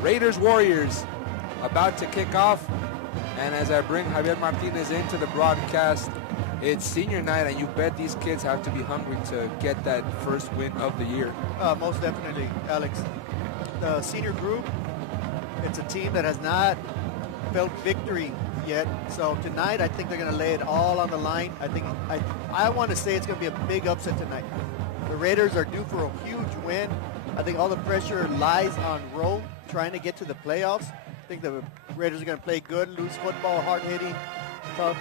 Raiders Warriors about to kick off. And as I bring Javier Martinez into the broadcast, it's senior night, and you bet these kids have to be hungry to get that first win of the year. Most definitely, Alex. The senior group, it's a team that has not felt victory yet. So tonight, I think they're going to lay it all on the line. I want to say it's going to be a big upset tonight. The Raiders are due for a huge win. I think all the pressure lies on Rowe trying to get to the playoffs. I think the Raiders are going to play good, loose football, hard-hitting, tough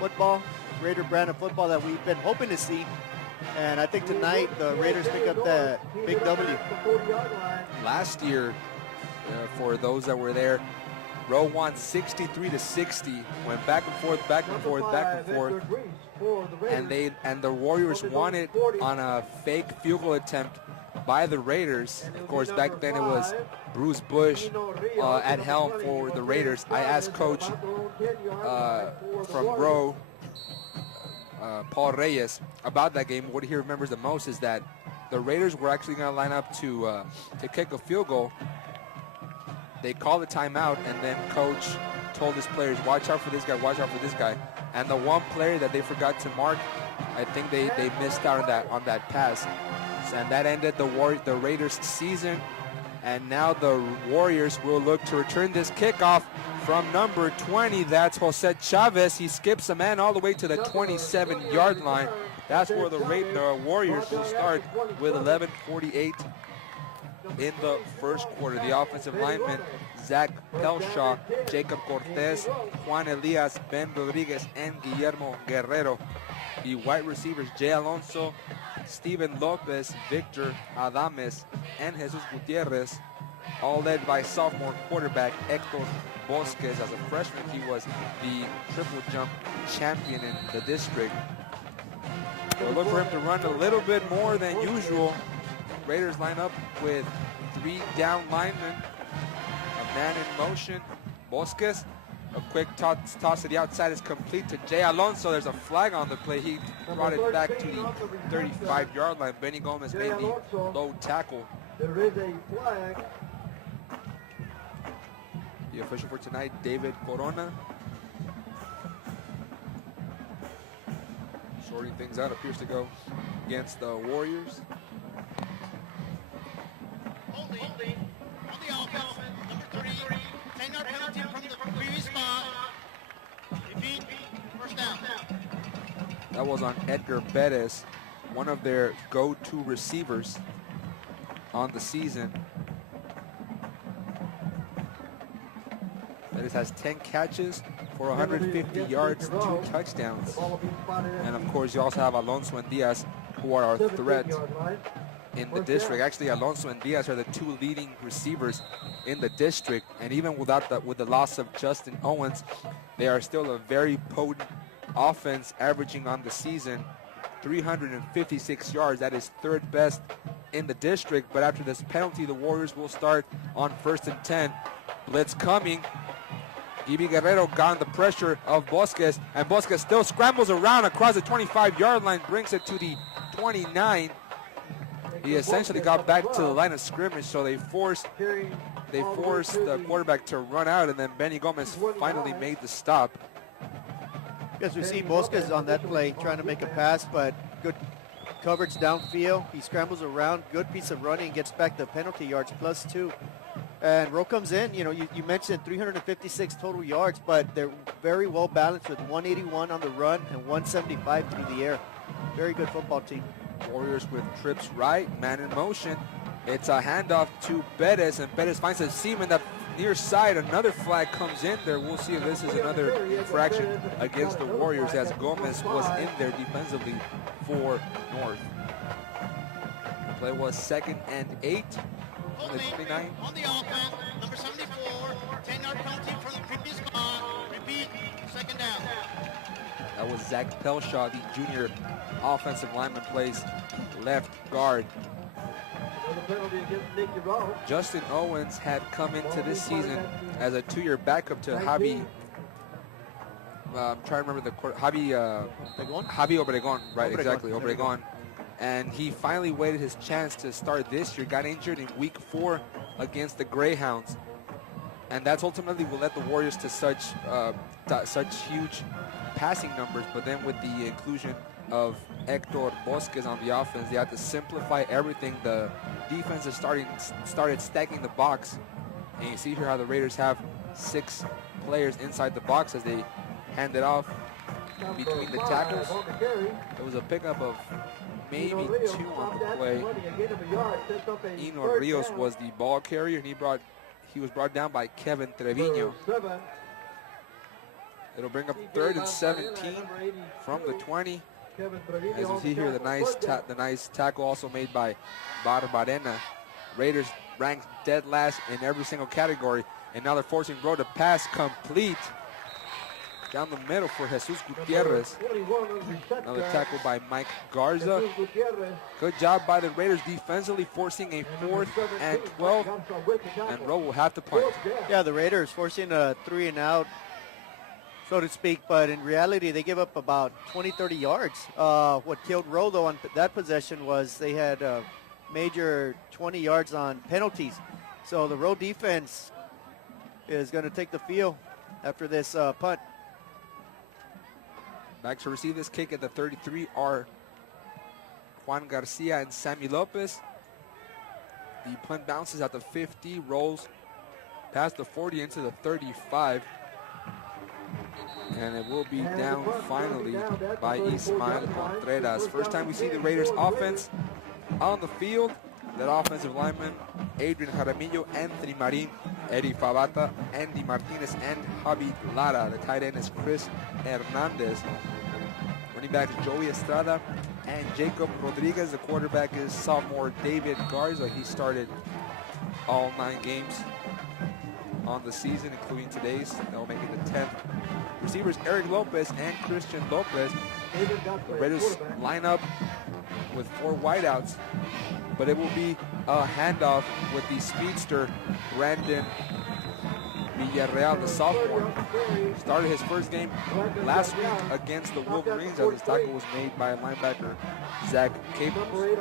football, Raider brand of football that we've been hoping to see. And I think tonight the Raiders pick up that big W. Last year, for those that were there, Rowe won 63-60, went back and forth, back and forth, back and forth, and the Warriors won it on a fake field goal attempt by the Raiders. Of course, back then it was Bruce Bush at helm for the Raiders. I asked Coach from Rowe, Paul Reyes, about that game. What he remembers the most is that the Raiders were actually going to line up to kick a field goal. They called a timeout, and then Coach told his players, watch out for this guy, watch out for this guy. And the one player that they forgot to mark, I think they missed out on that pass. And that ended the Raiders' season. And now the Warriors will look to return this kickoff from number 20. That's Jose Chavez. He skips a man all the way to the 27-yard line. That's where the Warriors will start with 11:48 in the first quarter. The offensive linemen, Zach Pelshaw, Jacob Cortez, Juan Elias, Ben Rodriguez, and Guillermo Guerrero. The wide receivers, Jay Alonso, Steven Lopez, Victor Adames, and Jesus Gutierrez, all led by sophomore quarterback Hector Bosquez. As a freshman, he was the triple jump champion in the district. We'll look for him to run a little bit more than usual. Raiders line up with 3 down linemen, a man in motion. Bosquez, a quick toss to the outside is complete to Jay Alonso. There's a flag on the play. He brought it back to the 35-yard line. Benny Gomez made the low tackle. There is a flag. The official for tonight, David Corona. Sorting things out, appears to go against the Warriors. Holding on the offense, number 3, 10-yard penalty from the previous spot. Repeat, first down. That was on Edgar Bettis, one of their go-to receivers on the season. Bettis has 10 catches for 150 yards, 2 touchdowns. And of course, you also have Alonso and Diaz, who are our threat in the district. Actually, Alonso and Diaz are the 2 leading receivers in the district. And even with the loss of Justin Owens, they are still a very potent offense, averaging on the season 356 yards. That is 3rd best in the district. But after this penalty, the Warriors will start on 1st and 10. Blitz coming. Gibby Guerrero got the pressure of Bosquez, and Bosquez still scrambles around across the 25-yard line, brings it to the 29. He essentially got back to the line of scrimmage, so they forced the quarterback to run out, and then Benny Gomez finally made the stop. Yes, we see Bosquez on that play trying to make a pass, but good coverage downfield. He scrambles around, good piece of running, gets back the penalty yards, +2. And Rowe comes in, you mentioned 356 total yards, but they're very well balanced with 181 on the run and 175 through the air. Very good football team. Warriors with trips right, man in motion. It's a handoff to Bettis, and Bettis finds a seam in the near side. Another flag comes in there. We'll see if this is another infraction against the Warriors, as Gomez was in there defensively for North. The play was 2nd and 8. On the 29. On the offense, number 74, 10-yard penalty from the previous spot. Repeat, 2nd down. That was Zach Pelshaw, the junior offensive lineman, plays left guard. Justin Owens had come into this season as a 2-year backup to Javi. I'm trying to remember the Javi Obregon, right? Exactly, Obregon. And he finally waited his chance to start this year. Got injured in week 4 against the Greyhounds. And that's ultimately what led the Warriors to such huge passing numbers. But then with the inclusion of Hector Bosques on the offense, they had to simplify everything. The defense has started stacking the box. And you see here how the Raiders have 6 players inside the box as they hand it off between the tackles. It was a pickup of maybe 2 on the play. Eno Rios was the ball carrier, and he was brought down by Kevin Trevino. It'll bring up 3rd and 17 from the 20. As we see here, the nice tackle also made by Barbarena. Raiders ranked dead last in every single category, and now they're forcing Bro to pass complete down the middle for Jesus Gutierrez. Another tackle by Mike Garza. Good job by the Raiders defensively, forcing a 4th and 12, and Bro will have to punt. Yeah, the Raiders forcing a 3 and out, so to speak, but in reality, they give up about 20, 30 yards. What killed Rowe, though, on that possession was they had major 20 yards on penalties. So the Rowe defense is going to take the field after this punt. Back to receive this kick at the 33 are Juan Garcia and Sammy Lopez. The punt bounces at the 50, rolls past the 40 into the 35. And it will be down finally by Ismael Contreras. First time we see the Raiders offense on the field. That offensive lineman, Adrian Jaramillo, Anthony Marin, Eddie Favata, Andy Martinez, and Javi Lara. The tight end is Chris Hernandez. Running backs Joey Estrada and Jacob Rodriguez. The quarterback is sophomore David Garza. He started all 9 games on the season, including today's. That will make it the 10th. Receivers Eric Lopez and Christian Lopez. The Raiders line up with 4 wideouts, but it will be a handoff with the speedster Brandon Villarreal, the sophomore. Started his first game last week against the Wolverines as his tackle was made by linebacker Zach Caples.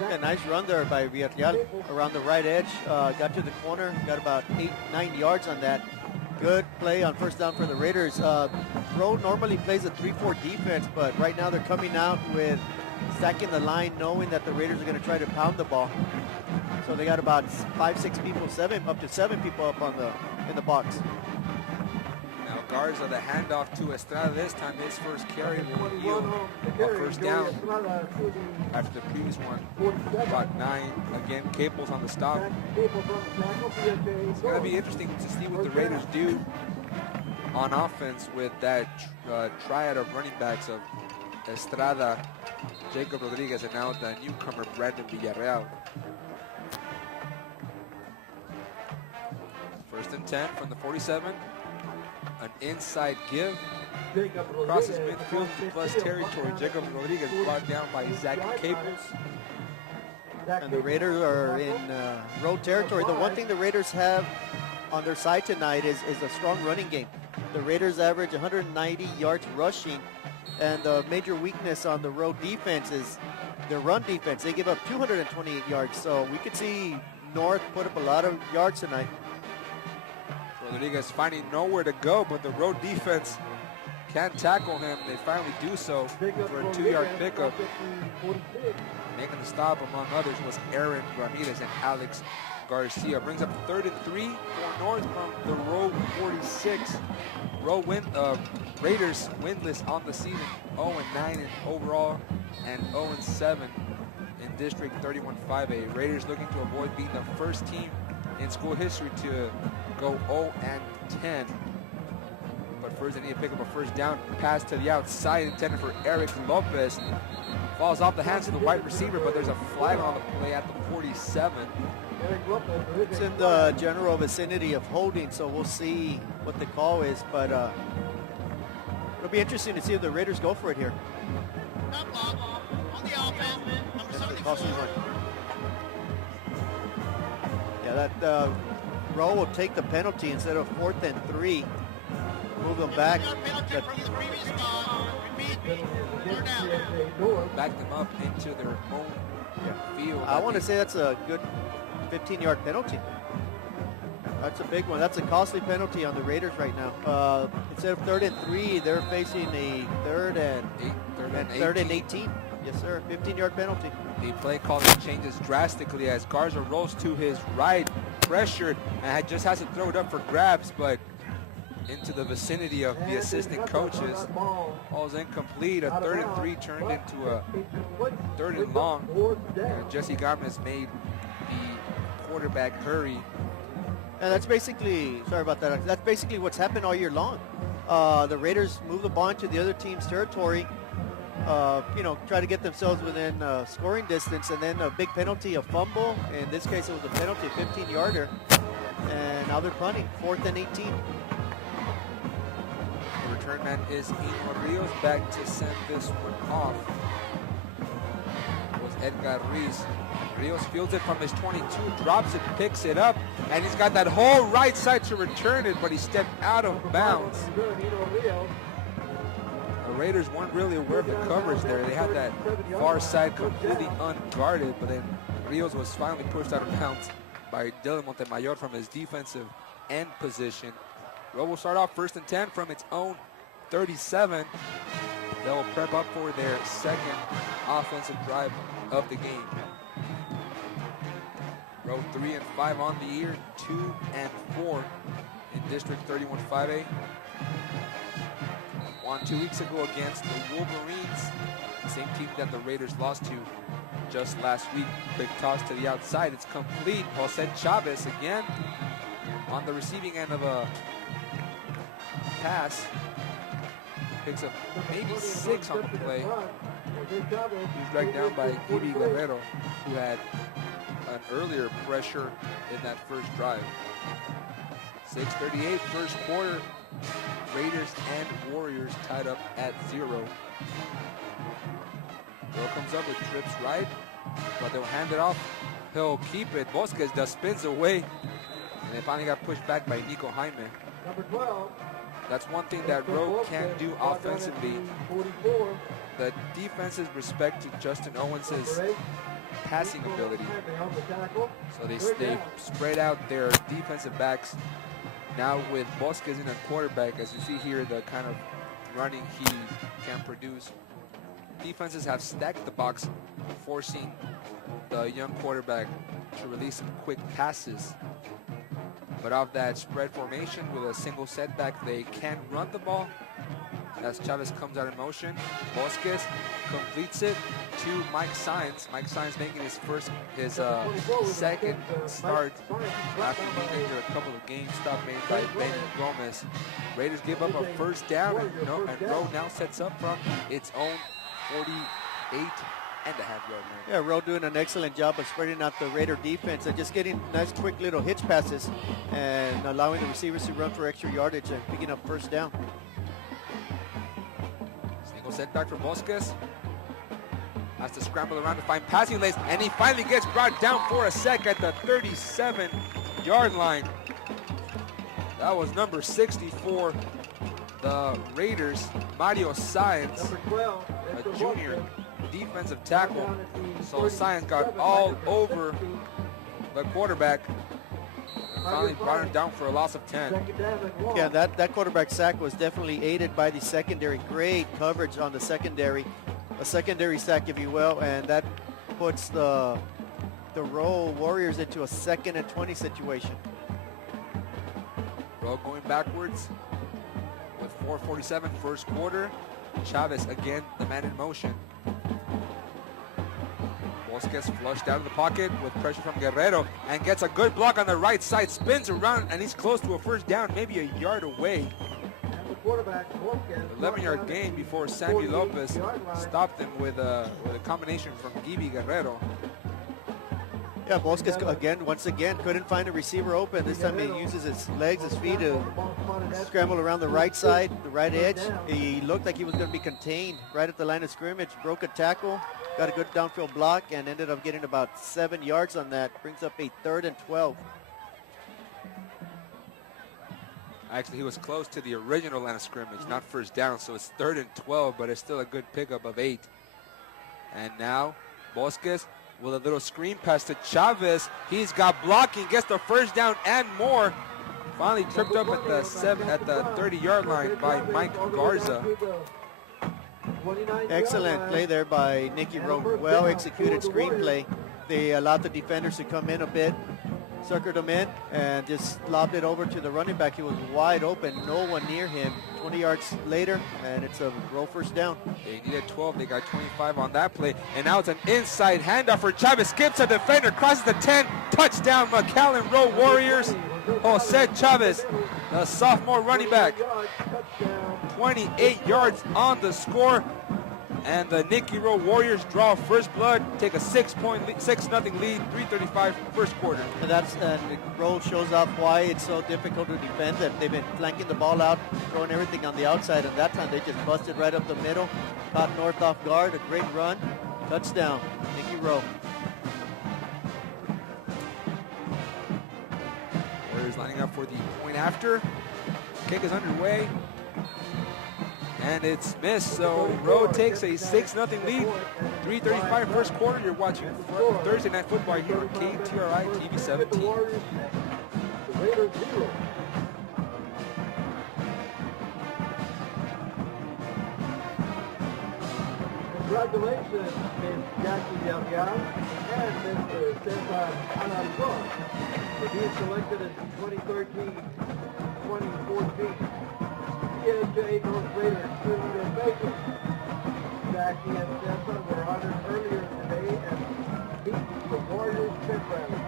A nice run there by Villarreal around the right edge. Got to the corner, got about 8, 9 yards on that. Good play on first down for the Raiders. Rowe normally plays a 3-4 defense, but right now they're coming out with stacking the line, knowing that the Raiders are going to try to pound the ball. So they got about 5, 6 people, up to 7 people up on in the box. Now Garza, the handoff to Estrada this time. His first carry will yield a first down after the previous one. About 9. Again, Caples on the stop. It's going to be interesting to see what the Raiders do on offense with that triad of running backs of Estrada, Jacob Rodriguez, and now the newcomer Brandon Villarreal. 1st and 10 from the 47. An inside give. Crosses midfield plus territory. Jacob Rodriguez brought down by Zach Caples. And the Raiders are in road territory. The one thing the Raiders have on their side tonight is a strong running game. The Raiders average 190 yards rushing, and the major weakness on the road defense is their run defense. They give up 228 yards, so we could see North put up a lot of yards tonight. Rodriguez finding nowhere to go, but the road defense can't tackle him. They finally do so for a 2-yard pickup. Making the stop, among others, was Aaron Ramirez and Alex Garcia. Brings up 3rd and 3 for North from the row 46. Raiders winless on the season, 0-9 in overall and 0-7 in District 31-5A. Raiders looking to avoid being the first team in school history to go 0-10. But first they need to pick up a first down. Pass to the outside intended for Eric Lopez. Falls off the hands of the wide receiver, but there's a flag on the play at the 47. It's in the general vicinity of holding, so we'll see what the call is. But it'll be interesting to see if the Raiders go for it here. Not block on the offense, number 74. Yeah, that Rowe will take the penalty instead of 4th and 3. Move them back. Back them up into their home field. I want to say that's a good 15-yard penalty. That's a big one. That's a costly penalty on the Raiders right now. Instead of 3rd and 3, they're facing a third and 18. Yes, sir. 15-yard penalty. The play calling changes drastically as Garza rolls to his right, pressured, and just has to throw it up for grabs, but into the vicinity of the assistant coaches. Ball's incomplete. A 3rd and 3 turned into a 3rd and long. And Jesse Gomez made the quarterback hurry. And that's basically, sorry about that, that's basically what's happened all year long. The Raiders move the ball into the other team's territory, try to get themselves within scoring distance, and then a big penalty, a fumble. In this case, it was a penalty, a 15-yarder. And now they're punting, 4th and 18. The return man is Eno Rios. Back to send this one off was Edgar Ruiz. Rios fields it from his 22, drops it, picks it up, and he's got that whole right side to return it, but he stepped out of bounds. The Raiders weren't really aware of the coverage there. They had that far side completely unguarded, but then Rios was finally pushed out of bounds by Dylan Montemayor from his defensive end position. Rowe will start off 1st and 10 from its own 37. They'll prep up for their second offensive drive of the game. Rowe 3 and 5 on the year, 2 and 4 in District 31-5A. Won 2 weeks ago against the Wolverines, the same team that the Raiders lost to just last week. Quick toss to the outside, it's complete. Jose Chavez again on the receiving end of a pass. Picks up maybe 6 on the play. He's dragged down by Gibby Guerrero, who had an earlier pressure in that first drive. 6:38 first quarter. Raiders and Warriors tied up at 0. Bill comes up with trips right, but they'll hand it off. He'll keep it. Bosquez just spins away, and they finally got pushed back by Nico Jaime. Number 12. That's one thing that Rowe can't do offensively. The defenses respect to Justin Owens' passing ability. So they spread out their defensive backs. Now with Bosquez in a quarterback, as you see here, the kind of running he can produce. Defenses have stacked the box, forcing the young quarterback to release some quick passes. But off that spread formation with a single setback, they can run the ball. As Chavez comes out in motion, Bosquez completes it to Mike Saenz. Mike Saenz making his second start after being injured a couple of games. Stop made by Ben Gomez. Raiders give up a first down, and Rowe now sets up from its own 48.5-yard line. Yeah, Rowe doing an excellent job of spreading out the Raider defense and just getting nice quick little hitch passes and allowing the receivers to run for extra yardage and picking up first down. Single setback for Bosquez. Has to scramble around to find passing lanes, and he finally gets brought down for a sec at the 37-yard line. That was number 64, the Raiders, Mario Saenz, a junior defensive tackle. So Saenz got all over the quarterback. Finally brought him down for a loss of 10. Yeah, that quarterback sack was definitely aided by the secondary. Great coverage on the secondary. A secondary sack, if you will, and that puts the Rowe Warriors into a 2nd and 20 situation. Rowe going backwards with 4:47 first quarter. Chavez again, the man in motion. Bosquez flushed out of the pocket with pressure from Guerrero and gets a good block on the right side, spins around, and he's close to a first down, maybe a yard away. 11-yard gain before Sandy Lopez stopped him with a combination from Gibby Guerrero. Yeah, Bosquez once again couldn't find a receiver open. This time he uses his legs, his feet to scramble around the right side, the right edge. He looked like he was going to be contained right at the line of scrimmage, broke a tackle, got a good downfield block, and ended up getting about 7 yards on that. Brings up a 3rd and 12. Actually, he was close to the original line of scrimmage, not first down, so it's 3rd and 12, but it's still a good pickup of 8. And now, Bosquez with a little screen pass to Chavez. He's got blocking, gets the first down and more. Finally tripped up at the 30-yard line by Mike Garza. Excellent play there by Nicky Rowe. Well executed screenplay. They allowed the defenders to come in a bit, suckered him in, and just lobbed it over to the running back. He was wide open, no one near him. 20 yards later, and it's a Rowe first down. They needed 12, they got 25 on that play. And now it's an inside handoff for Chavez. Skips a defender, crosses the 10, touchdown Mcallen Rowe Warriors. Jose Chavez, the sophomore running back. 28 yards on the score. And the Nicky Rowe Warriors draw first blood, take a 6-0 lead, 3:35 first quarter. And Rowe shows off why it's so difficult to defend them. They've been flanking the ball out, throwing everything on the outside, and that time they just busted right up the middle, caught North off guard, a great run, touchdown, Nicky Rowe. Warriors lining up for the point after. Kick is underway. And it's missed, so Rowe takes a 6-0 lead. 3:35 first quarter. You're watching Thursday Night Football here on KTRI TV 17. Congratulations, Ms. Jackie Delgado and Mr. Cesar Alarcon for being selected as the 2013-2014 PSJA North Raiders cheerleader makers. Jackie and Cesar were honored earlier today and beat the Warriors pit rally.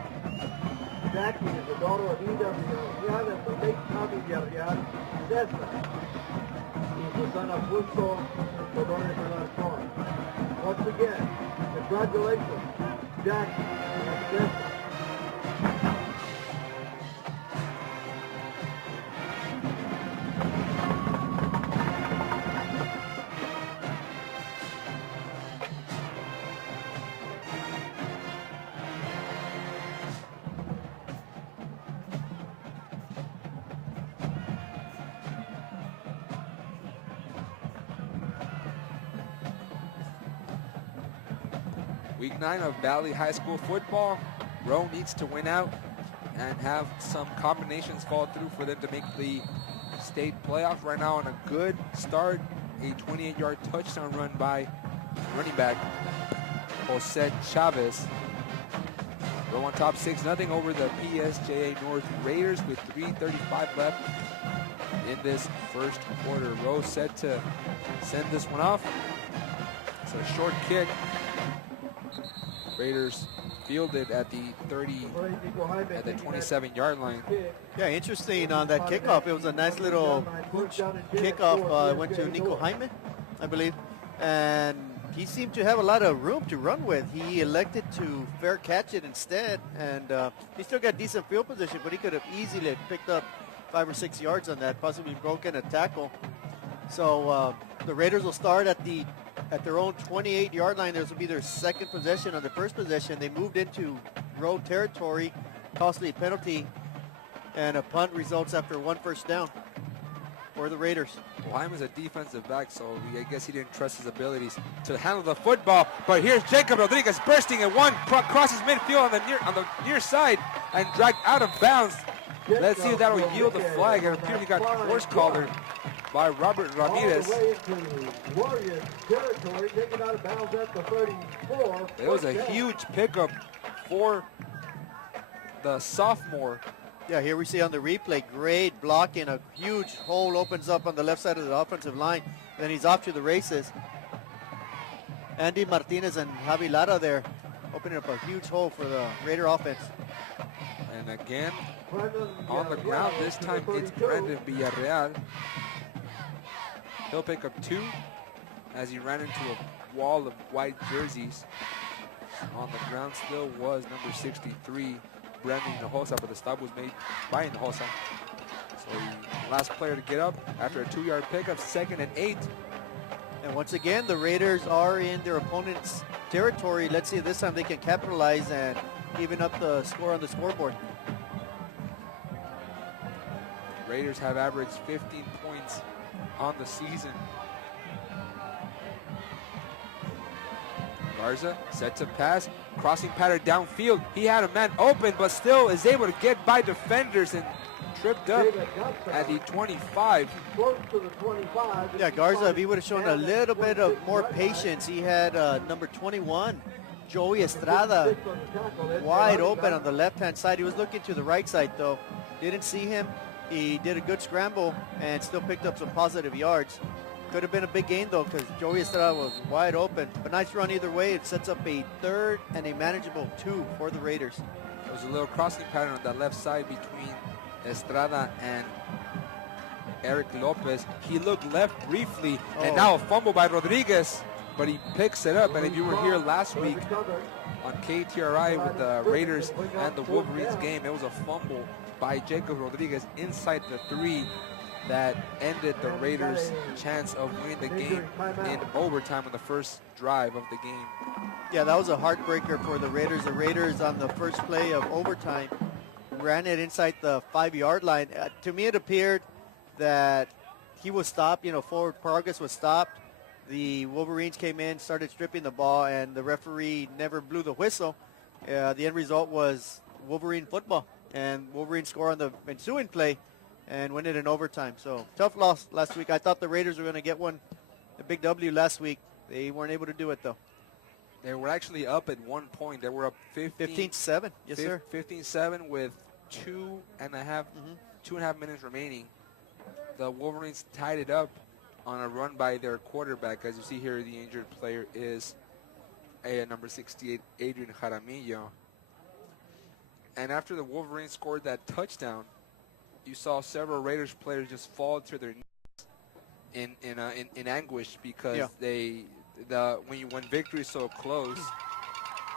Jackie is the daughter of Ida Villarreal and the late Tommy Villarreal. Cesar is the son of Justo Dolores Alarcon. Once again, congratulations, Jackie and Cesar. Week 9 of Valley High School football. Rowe needs to win out and have some combinations fall through for them to make the state playoff. Right now on a good start, a 28-yard touchdown run by running back Jose Chavez. Rowe on top 6-0 over the PSJA North Raiders with 3:35 left in this first quarter. Rowe set to send this one off. It's a short kick. Raiders fielded at the 27-yard line. Yeah, interesting on that kickoff. It was a nice little pooch kickoff. Went to Nico Jaime, I believe. And he seemed to have a lot of room to run with. He elected to fair catch it instead. And he still got decent field position, but he could have easily picked up 5 or 6 yards on that, possibly broken a tackle. So the Raiders will start at their own 28-yard line. This will be their second possession. On the first possession, they moved into Rowe territory, costly penalty, and a punt results after 1 first down for the Raiders. Well, Hyman's a defensive back, so I guess he didn't trust his abilities to handle the football. But here's Jacob Rodriguez bursting at one, crosses midfield on the near side and dragged out of bounds. Let's see if that'll yield the flag. It appears he got horse collared by Robert Ramirez. It was a huge pickup for the sophomore. Yeah, here we see on the replay, great blocking. A huge hole opens up on the left side of the offensive line. Then he's off to the races. Andy Martinez and Javi Lara there, opening up a huge hole for the Raider offense. And again, on the ground, this time it's Brandon Villarreal. He'll pick up 2 as he ran into a wall of white jerseys. On the ground still was number 63, Brandon Hinojosa, but the stop was made by Hinojosa. So the last player to get up after a 2-yard pickup, 2nd and 8. And once again, the Raiders are in their opponent's territory. Let's see if this time they can capitalize and even up the score on the scoreboard. Raiders have averaged 15 points on the season. Garza set to pass, crossing pattern downfield. He had a man open, but still is able to get by defenders and tripped up at the 25. Close to the 25. Yeah, Garza, if he would have shown a little bit of more patience, he had number 21, Joey Estrada, wide open on the left-hand side. He was looking to the right side, though. Didn't see him. He did a good scramble and still picked up some positive yards. Could have been a big gain, though, because Joey Estrada was wide open. But nice run either way. It sets up a 3rd and a manageable 2 for the Raiders. There was a little crossing pattern on that left side between Estrada and Eric Lopez. He looked left briefly, and now a fumble by Rodriguez, but he picks it up. And if you were here last week on KTRI with the Raiders and the Wolverines game, it was a fumble by Jacob Rodriguez inside the 3 that ended the Raiders' chance of winning the game in overtime on the first drive of the game. Yeah, that was a heartbreaker for the Raiders. The Raiders on the first play of overtime ran it inside the 5-yard line. To me, it appeared that he was stopped. Forward progress was stopped. The Wolverines came in, started stripping the ball, and the referee never blew the whistle. The end result was Wolverine football, and Wolverines score on the ensuing play and win it in overtime. So tough loss last week. I thought the Raiders were going to get a big W last week. They weren't able to do it, though. They were actually up at one point. They were up 15-7. Yes, sir. 15-7 with 2.5 minutes remaining. The Wolverines tied it up on a run by their quarterback. As you see here, the injured player is number 68, Adrian Jaramillo. And after the Wolverines scored that touchdown, you saw several Raiders players just fall to their knees in anguish because when victory is so close,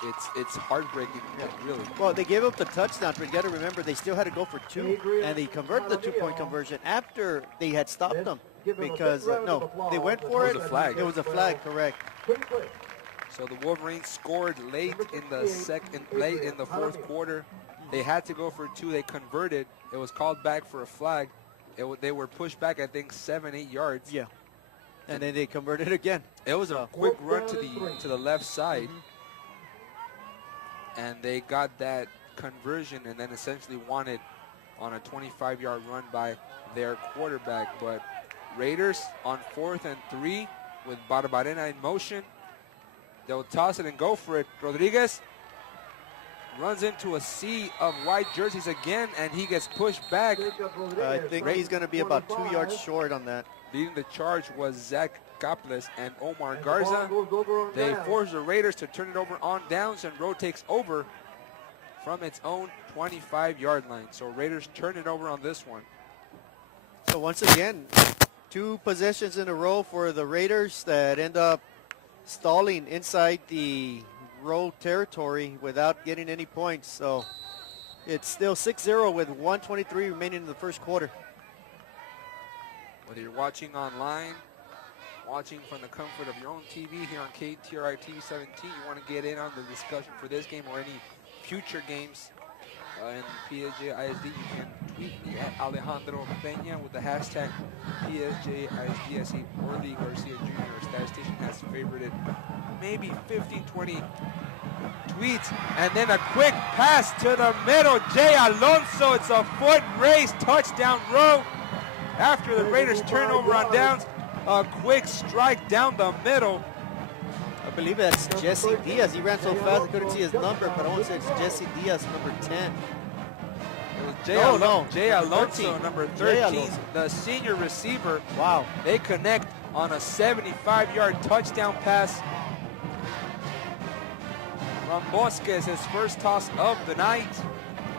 it's heartbreaking, really. Well, they gave up the touchdown, but you got to remember they still had to go for 2, and they converted the 2-point conversion after they had stopped them because they went for it. It was a flag. It was a flag, correct. So the Wolverines scored late in the fourth quarter. They had to go for 2. They converted. It was called back for a flag. They were pushed back, I think, 7-8 yards. Yeah. And then they converted again. It was a quick run to the left side. And they got that conversion and then essentially won it on a 25-yard run by their quarterback. But Raiders on 4th and 3 with Barbarena in motion. They'll toss it and go for it. Rodriguez runs into a sea of white jerseys again, and he gets pushed back. I think he's going to be about 2 yards short on that. Leading the charge was Zach Caples and Omar Garza. They force the Raiders to turn it over on downs, and Road takes over from its own 25-yard line. So Raiders turn it over on this one. So once again, 2 possessions in a row for the Raiders that end up stalling inside the Road territory without getting any points. So it's still 6-0 with 1:23 remaining in the first quarter. Whether you're watching online, watching from the comfort of your own TV here on KTRI TV 17, you want to get in on the discussion for this game or any future games in PSJA ISD, you can tweet me at Alejandro Peña with the hashtag PSJA ISD. I see Orly Garcia Jr., our statistician, has favorited maybe 15, 20 tweets. And then a quick pass to the middle. Jay Alonso, it's a foot race, touchdown Row. After the Raiders turnover on downs, a quick strike down the middle. I believe that's Jesse Diaz. He ran so fast I couldn't see his number, but I want to say it's Jesse Diaz, number 10. It was Jay Alonso, number 13, the senior receiver. Wow. They connect on a 75-yard touchdown pass from Bosquez, his first toss of the night.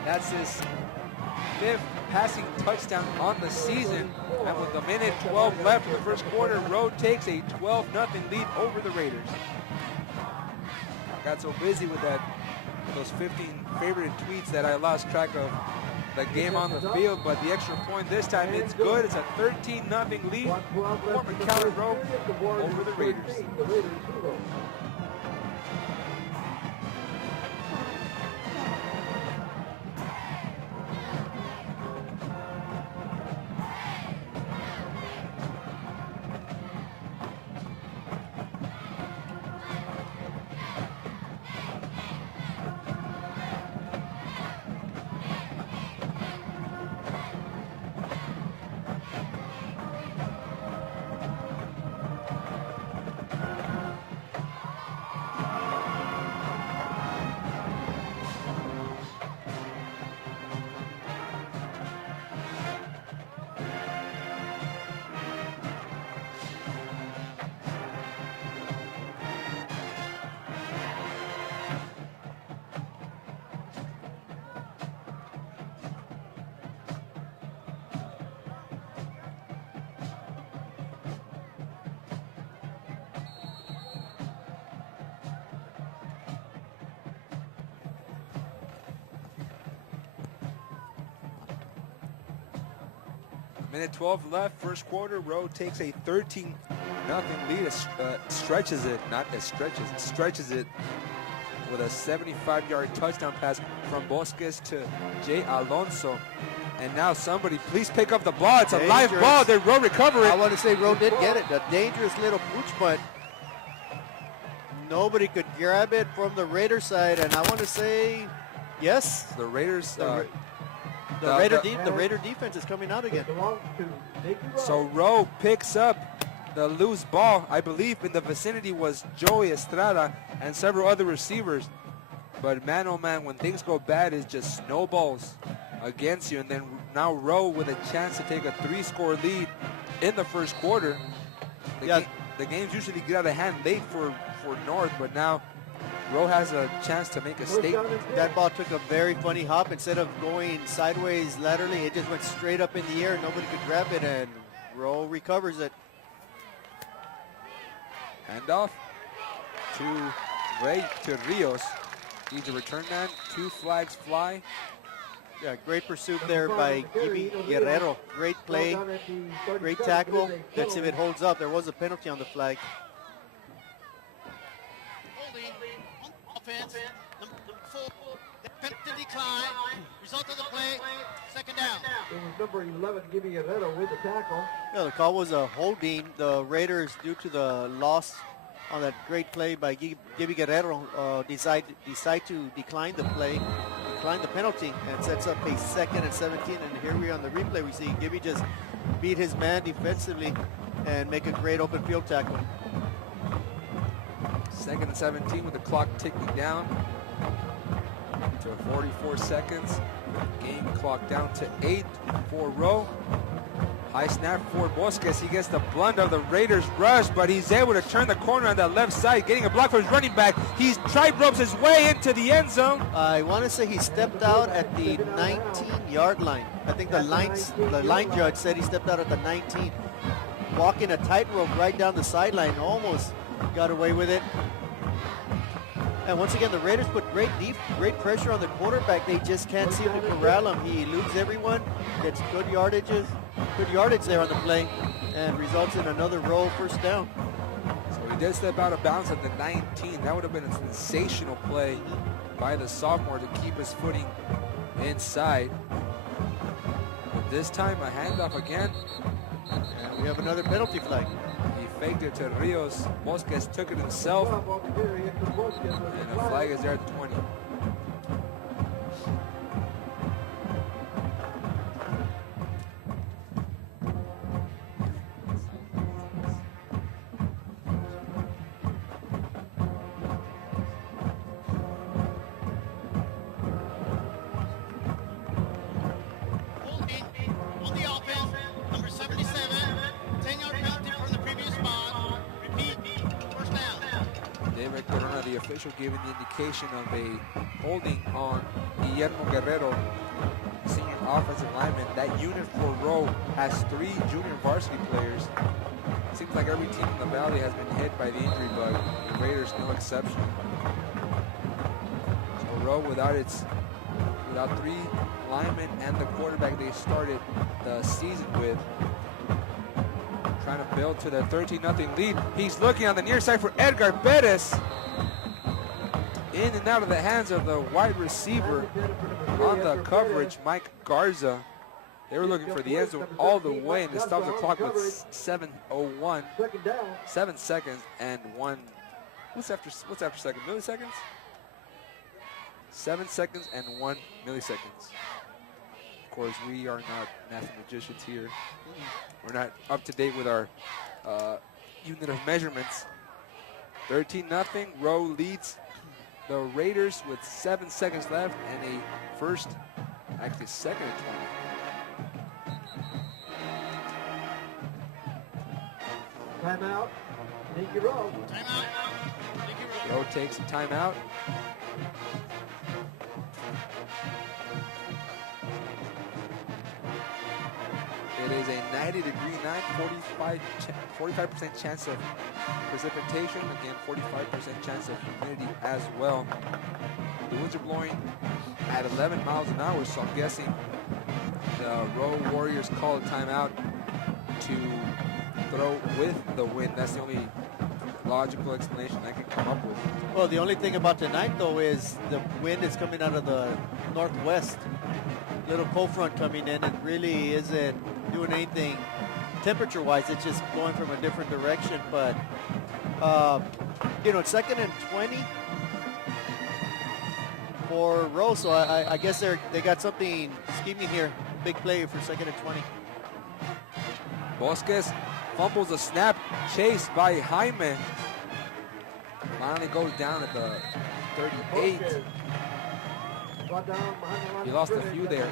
That's his 5th passing touchdown on the season. And with a minute 12 left in the first quarter, Road takes a 12-0 lead over the Raiders. Got so busy with those 15 favorite tweets that I lost track of the game on the field, but the extra point this time, it's good. It's a 13-0 lead for Mcallen Road over the Raiders. Minute 12 left, first quarter. Rowe takes a 13-0 lead. Stretches it with a 75-yard touchdown pass from Bosques to Jay Alonso. And now somebody please pick up the ball. It's a live ball. Did Rowe recover it? I want to say Rowe did get it. A dangerous little pooch punt. Nobody could grab it from the Raider side, and I want to say yes. The Raiders. The Raider defense is coming out again. So Rowe picks up the loose ball. I believe in the vicinity was Joey Estrada and several other receivers. But man, oh man, when things go bad, it just snowballs against you. And then now Rowe with a chance to take a 3-score lead in the first quarter. The games usually get out of hand late for North, but now Rowe has a chance to make a statement. That ball took a very funny hop. Instead of going sideways laterally, it just went straight up in the air. Nobody could grab it, and Rowe recovers it. Handoff to Rios. He's a return man. 2 flags fly. Yeah, great pursuit there by Gibi Guerrero. Great play, great tackle. Let's see if it holds up. There was a penalty on the flag. Holding on offense. Number 4. The penalty decline. Result of the play. Second down. It was number 11, Gibi Guerrero with the tackle. Yeah, the call was a holding. The Raiders, due to the loss on that great play by Gibi Guerrero, decide to decline the penalty, and sets up a 2nd and 17. And here we are on the replay. We see Gibi just beat his man defensively and make a great open field tackle. 2nd and 17 with the clock ticking down to 44 seconds. Game clock down to 8 for Rowe. High snap for Bosques. He gets the blunt of the Raiders rush, but he's able to turn the corner on that left side, getting a block for his running back. He's tried ropes his way into the end zone. I want to say he stepped out at the 19-yard line. I think the line judge said he stepped out at the 19. Walking a tightrope right down the sideline, almost got away with it. And once again, the Raiders put great pressure on the quarterback. They just can't seem to corral him. He eludes everyone, gets good yardage there on the play, and results in another Rowe first down. So he did step out of bounds at the 19. That would have been a sensational play by the sophomore to keep his footing inside. But this time, a handoff again. And we have another penalty flag. He faked it to Rios. Bosques took it himself. And the flag is there at the 20. Giving the indication of a holding on Guillermo Guerrero, senior offensive lineman. That unit for Rowe has 3 junior varsity players. It seems like every team in the Valley has been hit by the injury bug. The Raiders no exception. So Rowe without 3 linemen and the quarterback they started the season with, trying to build to the 13-0 lead. He's looking on the near side for Edgar Perez. In and out of the hands of the wide receiver on the coverage, Mike Garza. They were looking for the end zone all the way, and it stops the clock with 7:01, 7 seconds and 1. What's after second? Milliseconds? 7 seconds and 1 milliseconds. Of course, we are not mathematicians here. We're not up to date with our unit of measurements. 13-0. Rowe leads the Raiders with 7 seconds left and a second and 20. Timeout. Nicky Rowe. Timeout. Rowe takes a timeout. It is a 90-degree night, 45% chance of precipitation. Again, 45% chance of humidity as well. The winds are blowing at 11 miles an hour, so I'm guessing the Rowe Warriors Raiders call a timeout to throw with the wind. That's the only logical explanation I can come up with. Well, the only thing about tonight, though, is the wind is coming out of the northwest. Little cold front coming in. It really isn't doing anything temperature-wise. It's just going from a different direction. But, you know, it's 2nd and 20 for Rose. So I guess they got something scheming here. Big play for 2nd and 20. Bosquez fumbles a snap, chased by Jaime. Finally goes down at the 38. He lost a few there.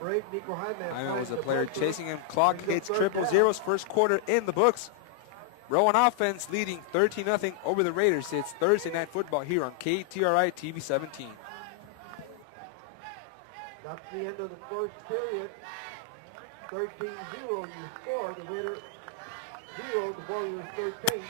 Jaime was a player chasing him. Clock hits triple zeros. First quarter in the books. Rowan offense leading 13-0 over the Raiders. It's Thursday Night Football here on KTRI TV 17. That's the end of the first period. 13-0 you score. The Raiders 0, the Warriors 13.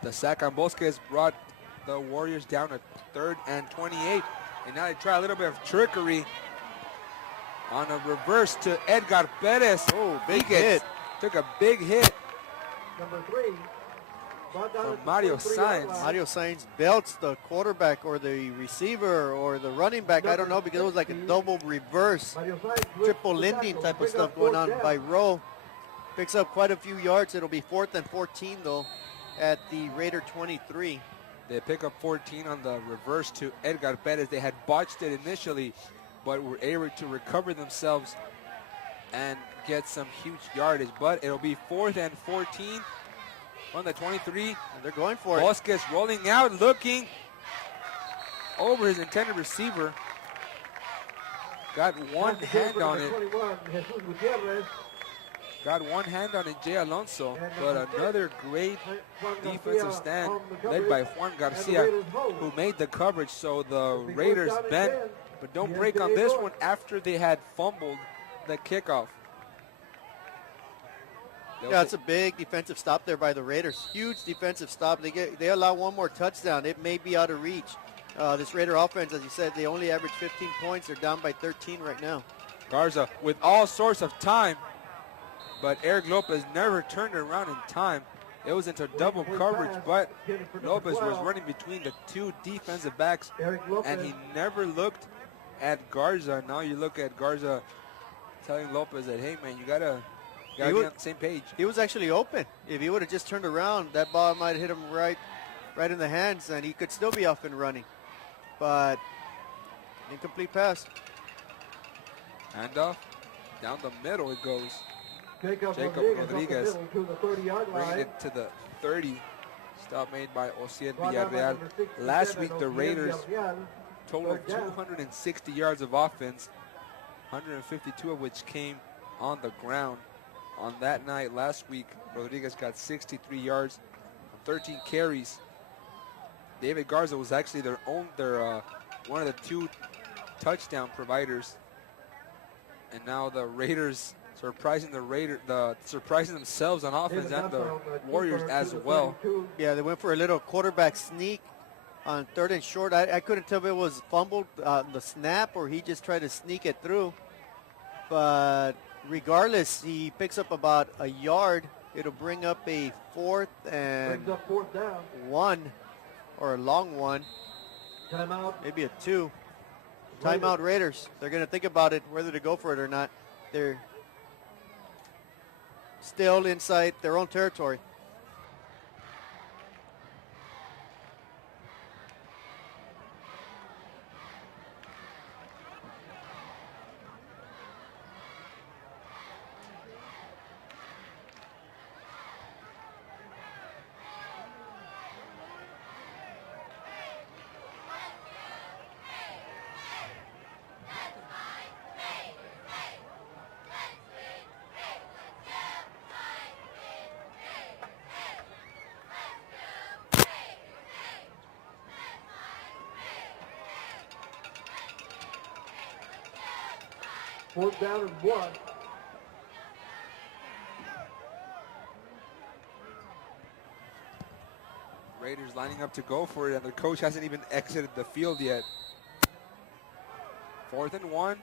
The sack on Bosquez brought the Warriors down to 3rd and 28. And now they try a little bit of trickery on a reverse to Edgar Perez. Oh, big hit. Took a big hit Number 3. from Mario Sainz. Mario Sainz belts the quarterback or the receiver or the running back. I don't know, because it was like a double reverse, triple lending type of stuff going on by Rowe. Picks up quite a few yards. It'll be 4th and 14, though, at the Raider 23. They pick up 14 on the reverse to Edgar Perez. They had botched it initially, but were able to recover themselves and get some huge yardage. But it'll be 4th and 14 on the 23. And they're going for it. Bosquez rolling out, looking over his intended receiver. Got one hand on it. Got one hand on it, Jay Alonso, but another great defensive stand led by Juan Garcia, who made the coverage. So the Raiders bent, but don't break on this one after they had fumbled the kickoff. Yeah, it's a big defensive stop there by the Raiders. Huge defensive stop. They allow one more touchdown. It may be out of reach. This Raider offense, as you said, they only average 15 points. They're down by 13 right now. Garza with all sorts of time, but Eric Lopez never turned it around in time. It was into double coverage, but Lopez was running between the two defensive backs, and he never looked at Garza. Now you look at Garza telling Lopez that, hey, man, you gotta be on the same page. He was actually open. If he would have just turned around, that ball might have hit him right in the hands, and he could still be off and running. But incomplete pass. Handoff. Down the middle it goes. Jacob Rodriguez to the 30-yard line. bringing it to the 30. Stop made by Ociel Villarreal. Last week, the Raiders totaled 260 yards of offense, 152 of which came on the ground. On that night last week, Rodriguez got 63 yards on 13 carries. David Garza was actually one of the two touchdown providers. And now the Raiders surprising themselves on offense and the Warriors as well. Yeah, they went for a little quarterback sneak on 3rd and short. I couldn't tell if it was fumbled the snap or he just tried to sneak it through. But regardless, he picks up about a yard. It'll bring up a 4th and 1, or a long one. Timeout. Maybe a 2. Timeout Raiders. They're going to think about it, whether to go for it or not. They're still inside their own territory. 4th down and 1. Raiders lining up to go for it, and the coach hasn't even exited the field yet. 4th and 1.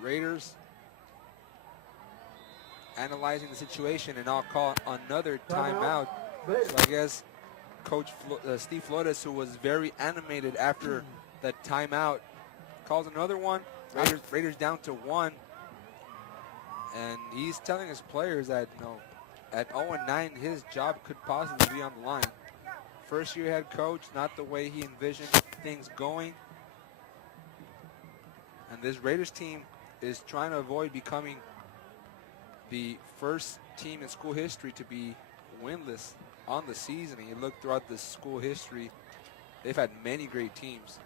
Raiders analyzing the situation, and I'll call another timeout. So I guess Coach Steve Flores, who was very animated after the timeout, calls another one. Raiders down to 1. And he's telling his players that, at 0-9, his job could possibly be on the line. First-year head coach, not the way he envisioned things going. And this Raiders team is trying to avoid becoming the first team in school history to be winless on the season. And you look throughout the school history, they've had many great teams.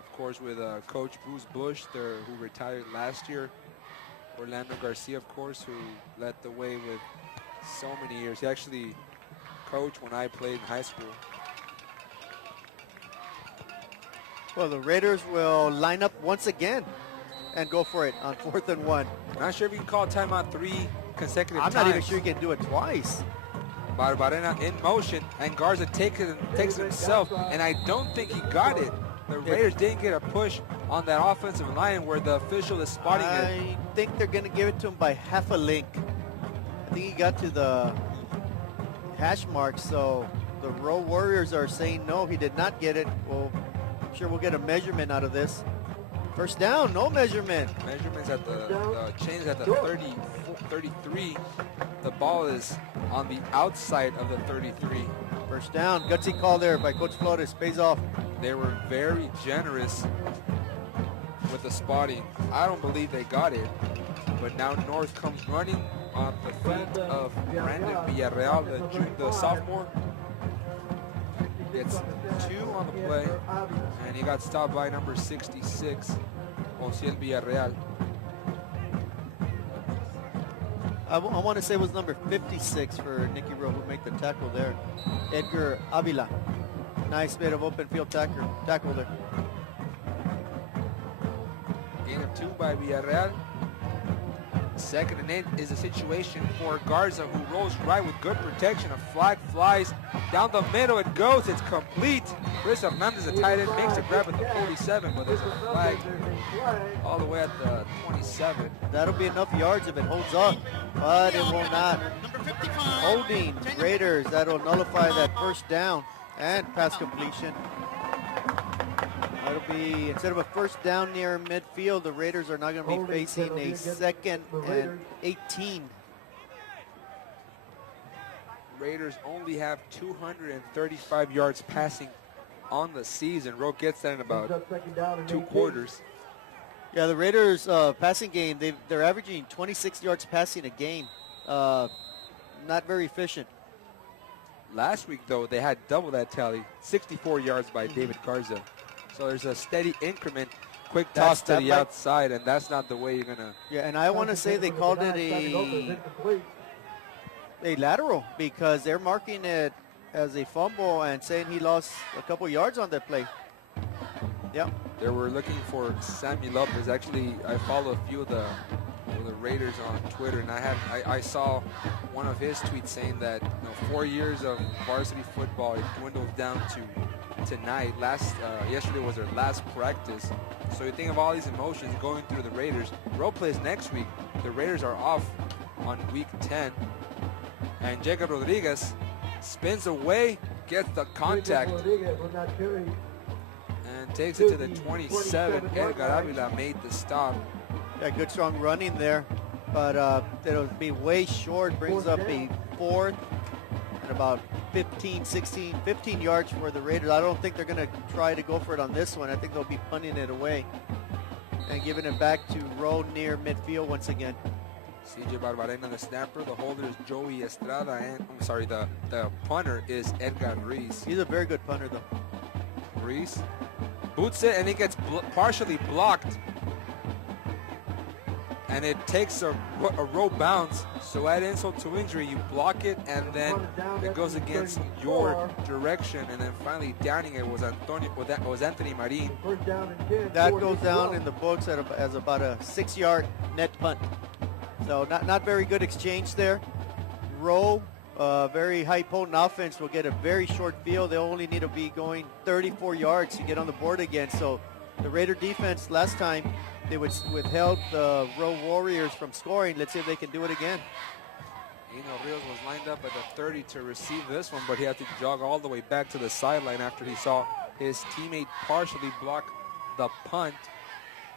Of course, with Coach Bruce Bush, who retired last year. Orlando Garcia, of course, who led the way with so many years. He actually coached when I played in high school. Well, the Raiders will line up once again and go for it on 4th and 1. Not sure if you can call timeout 3 consecutive times. I'm not even sure you can do it twice. Barbarena in motion, and Garza takes it himself, and I don't think he got it. The Raiders didn't get a push on that offensive line where the official is spotting it. I think they're going to give it to him by half a link. I think he got to the hash mark, so the Row Warriors are saying no, he did not get it. Well, I'm sure we'll get a measurement out of this. First down, no measurement. Measurements at the chains at the 33. The ball is on the outside of the 33. First down, gutsy call there by Coach Flores, pays off. They were very generous with the spotting. I don't believe they got it, but now North comes running on the feet of Brandon Villarreal, the sophomore. Gets 2 on the play, and he got stopped by number 66, Osiel Villarreal. I want to say it was number 56 for Nicky Rowe who made the tackle there. Edgar Avila. Nice bit of open field tackle there. Gain of 2 by Villarreal. 2nd and 8 is a situation for Garza, who rolls right with good protection. A flag flies down the middle. It goes. It's complete. Chris Hernandez, the tight end, makes a grab at the 47, but there's a flag all the way at the 27. That'll be enough yards if it holds up, but it will not. Number 55. Holding Raiders. That'll nullify that first down and pass completion. That'll be, instead of a first down near midfield, the Raiders are now going to be facing a 2nd and 18. Raiders only have 235 yards passing on the season. Rowe gets that in about 2 quarters. Yeah, the Raiders passing game, they're averaging 26 yards passing a game. Not very efficient. Last week, though, they had double that tally, 64 yards by David Garza. So there's a steady increment, quick toss to the outside, and that's not the way you're going to... Yeah, and I want to say they called it a lateral because they're marking it as a fumble and saying he lost a couple yards on that play. Yep. They were looking for Sammy Lopez. Actually, I follow a few of the Raiders on Twitter, and I saw one of his tweets saying that 4 years of varsity football, it dwindles down to tonight. Yesterday was their last practice. So you think of all these emotions going through the Raiders. Rowe plays next week. The Raiders are off on week 10. And Jacob Rodriguez spins away, gets the contact, and takes it to the 27. Edgar Avila made the stop. Yeah, good strong running there, but it'll be way short. Brings up a 4th and about 15 yards for the Raiders. I don't think they're going to try to go for it on this one. I think they'll be punting it away and giving it back to Rowe near midfield once again. CJ Barbarena, the snapper. The holder is Joey Estrada, and the punter is Edgar Ruiz. He's a very good punter, though. Ruiz boots it, and it gets partially blocked. and it takes a row bounce. So add insult to injury, you block it, and then it goes against your direction. And then finally downing it was Anthony Marin. First down and 10. That goes down in the books as about a 6-yard net punt. So not very good exchange there. Row, very high potent offense, will get a very short field. They only need to be going 34 yards to get on the board again. So the Raider defense last time, they withheld the Row Warriors from scoring. Let's see if they can do it again. Rios was lined up at the 30 to receive this one, but he had to jog all the way back to the sideline after he saw his teammate partially block the punt,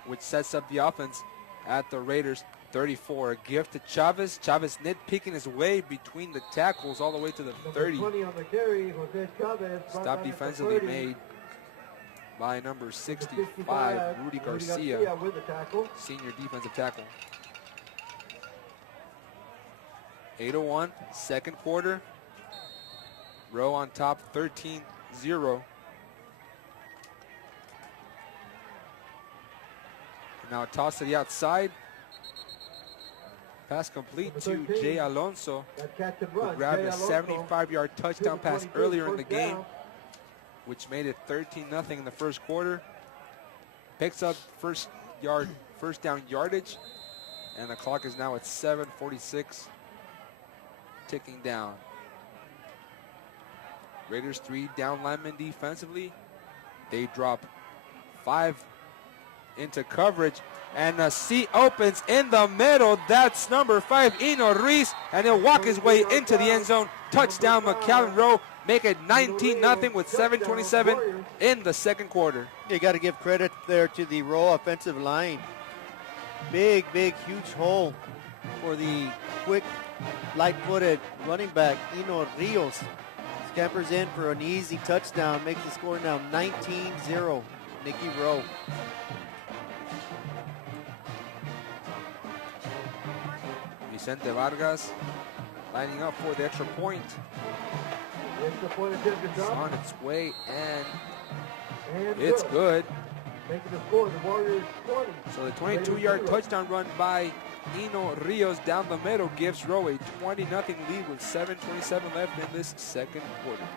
which sets up the offense at the Raiders 34. A gift to Chavez. Chavez nitpicking his way between the tackles all the way to the 30. 20 on the carry, Jose Chavez. Stop defensively made by number 65, Rudy Garcia, with the tackle. senior defensive tackle. 8:01, second quarter. Row on top, 13-0. Now a toss to the outside. Pass complete to Jay Alonso, who grabbed a 75-yard touchdown pass earlier in the game, which made it 13-0 in the first quarter. Picks up first down yardage, and the clock is now at 7:46, ticking down. Raiders 3 down linemen defensively. They drop 5 into coverage, and a seat opens in the middle. That's number 5, Eno Reese, and he'll walk his way into the end zone. Touchdown, Mcallen Row. Make it 19-0 with 7:27 in the second quarter. You got to give credit there to the Row offensive line. Big, huge hole for the quick, light-footed running back, Eno Rios. Scampers in for an easy touchdown, makes the score now 19-0, Nicky Rowe. Vicente Vargas lining up for the extra point. It's on its way, and it's good. Making the score, the Warriors 20. So the 22-yard touchdown run by Eno Rios down the middle gives Rowe a 20-0 lead with 7:27 left in this second quarter.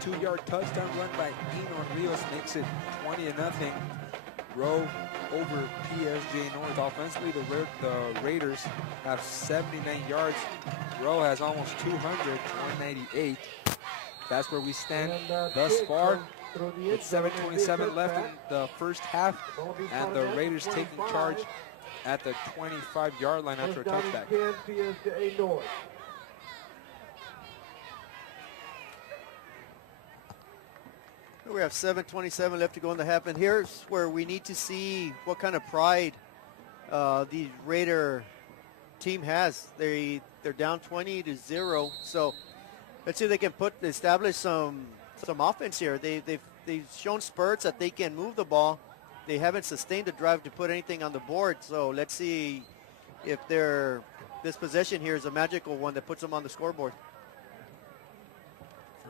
Two-yard touchdown run by Eno Rios makes it 20-0. Row over PSJA North. Offensively, the Raiders have 79 yards. Row has almost 200, 198. That's where we stand thus far. With 7:27 left in the first half, and the Raiders taking charge at the 25-yard line after a touchback. PSJA North. We have 7:27 left to go in the half, and here's where we need to see what kind of pride the Raider team has. They're down 20-0, so let's see if they can establish some offense here. They've shown spurts that they can move the ball. They haven't sustained the drive to put anything on the board, so let's see if this possession here is a magical one that puts them on the scoreboard.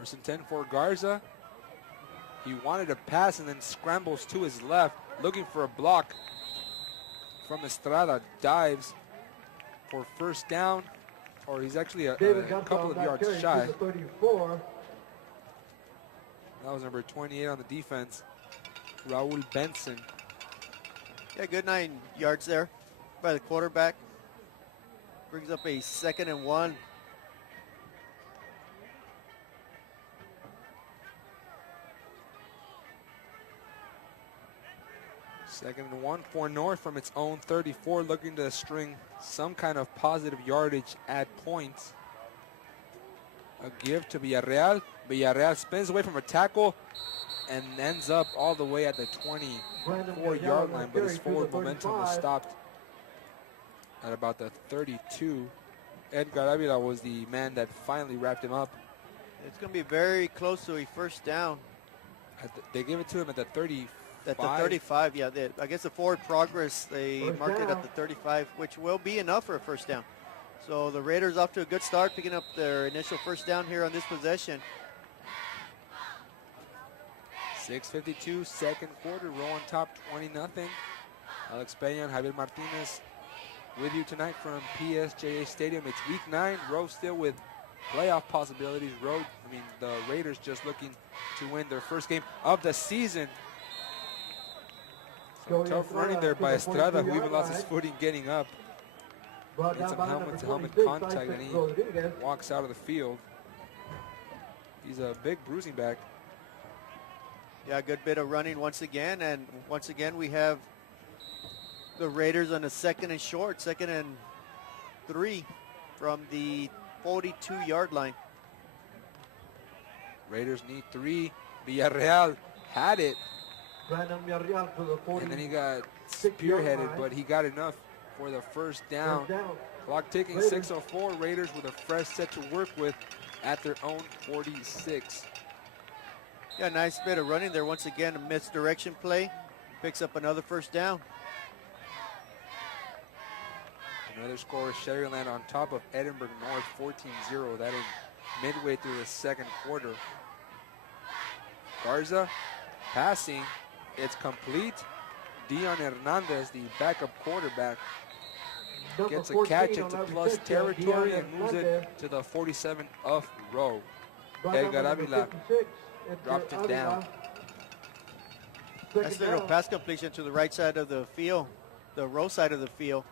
1st and 10 for Garza. He wanted to pass and then scrambles to his left, looking for a block from Estrada. Dives for first down, or he's actually a couple of yards shy. 34. That was number 28 on the defense, Raul Benson. Yeah, good 9 yards there by the quarterback. Brings up a 2nd and 1. Second and 1 for North from its own 34, looking to string some kind of positive yardage at points. A give to Villarreal. Villarreal spins away from a tackle and ends up all the way at the 24-yard line, but his forward momentum was stopped at about the 32. Edgar Avila was the man that finally wrapped him up. It's going to be very close to a first down. They gave it to him at the 35. At the 35, yeah. I guess the forward progress, they marked it at the 35, which will be enough for a first down. So the Raiders off to a good start, picking up their initial first down here on this possession. 6:52, second quarter, row on top, 20-0. Alex Peña and Javier Martinez with you tonight from PSJA Stadium. It's week 9, Row still with playoff possibilities. The Raiders just looking to win their first game of the season. Tough running there by Estrada, who even lost his footing getting up. Made some helmet-to-helmet contact, and he walks out of the field. He's a big bruising back. Yeah, a good bit of running once again, and once again we have the Raiders on a 2nd and short, 2nd and 3 from the 42-yard line. Raiders need 3. Villarreal had it. And then he got spearheaded, but he got enough for the first down. Clock ticking, 6:04. Raiders with a fresh set to work with at their own 46. Yeah, nice bit of running there. Once again, a misdirection play. Picks up another first down. Another score, Sherryland on top of Edinburgh North, 14-0. That is midway through the second quarter. Garza passing. It's complete. Dion Hernandez, the backup quarterback, gets a catch into plus territory and moves it to the 47 of Row. Edgar Avila dropped it down. Nice little pass completion to the right side of the field, the Row side of the field.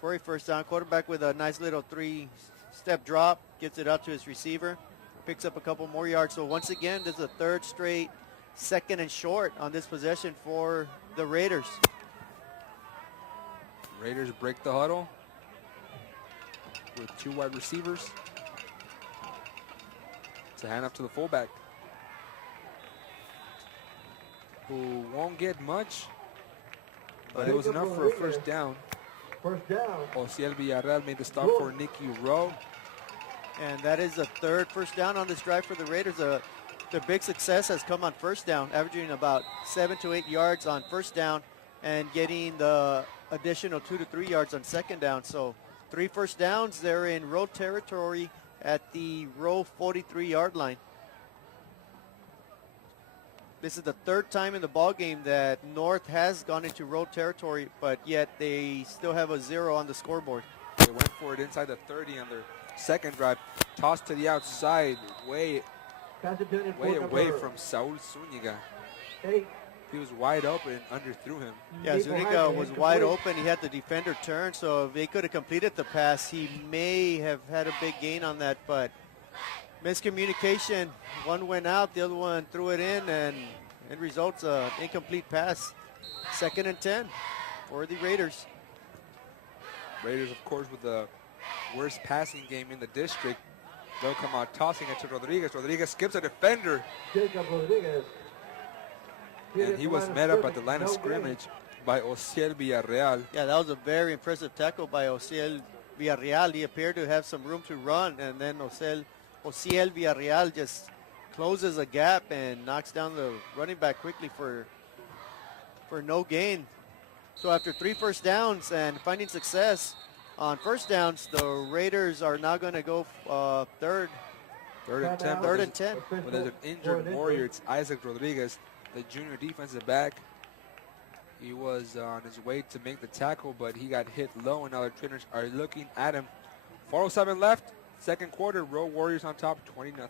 For a first down, quarterback with a nice little 3-step drop, gets it out to his receiver, picks up a couple more yards. So once again, this is a 3rd straight 2nd and short on this possession for the Raiders. Raiders break the huddle with 2 wide receivers. It's a hand up to the fullback, who won't get much, but it was enough for a first down. Ociel Villarreal made the stop for Nicky Rowe. And that is the 3rd first down on this drive for the Raiders. Their big success has come on first down, averaging about 7 to 8 yards on first down and getting the additional 2 to 3 yards on second down. So 3 first downs. They're in Row territory at the Row 43-yard line. This is the 3rd time in the ball game that North has gone into Row territory, but yet they still have a 0 on the scoreboard. They went for it inside the 30 on their second drive. Tossed to the outside, way away from Saul Zuniga. He was wide open and underthrew him. Yeah, Zuniga was wide open. He had the defender turn, so if they could have completed the pass, he may have had a big gain on that, but miscommunication. One went out, the other one threw it in, and it results an incomplete pass. 2nd and 10 for the Raiders. Raiders, of course, with the worst passing game in the district. They'll come out tossing it to Rodriguez. Rodriguez skips a defender. And he was met up at the line of scrimmage by Ociel Villarreal. Yeah, that was a very impressive tackle by Ociel Villarreal. He appeared to have some room to run, and then Ociel Villarreal just closes a gap and knocks down the running back quickly for no gain. So after 3 first downs and finding success on first downs, the Raiders are now going to go third Third and 10. Third and 10. But there's an injured Warrior. It's Isaac Rodriguez, the junior defensive back. He was on his way to make the tackle, but he got hit low, and now the trainers are looking at him. 4:07 left, second quarter. Road Warriors on top, 20-0.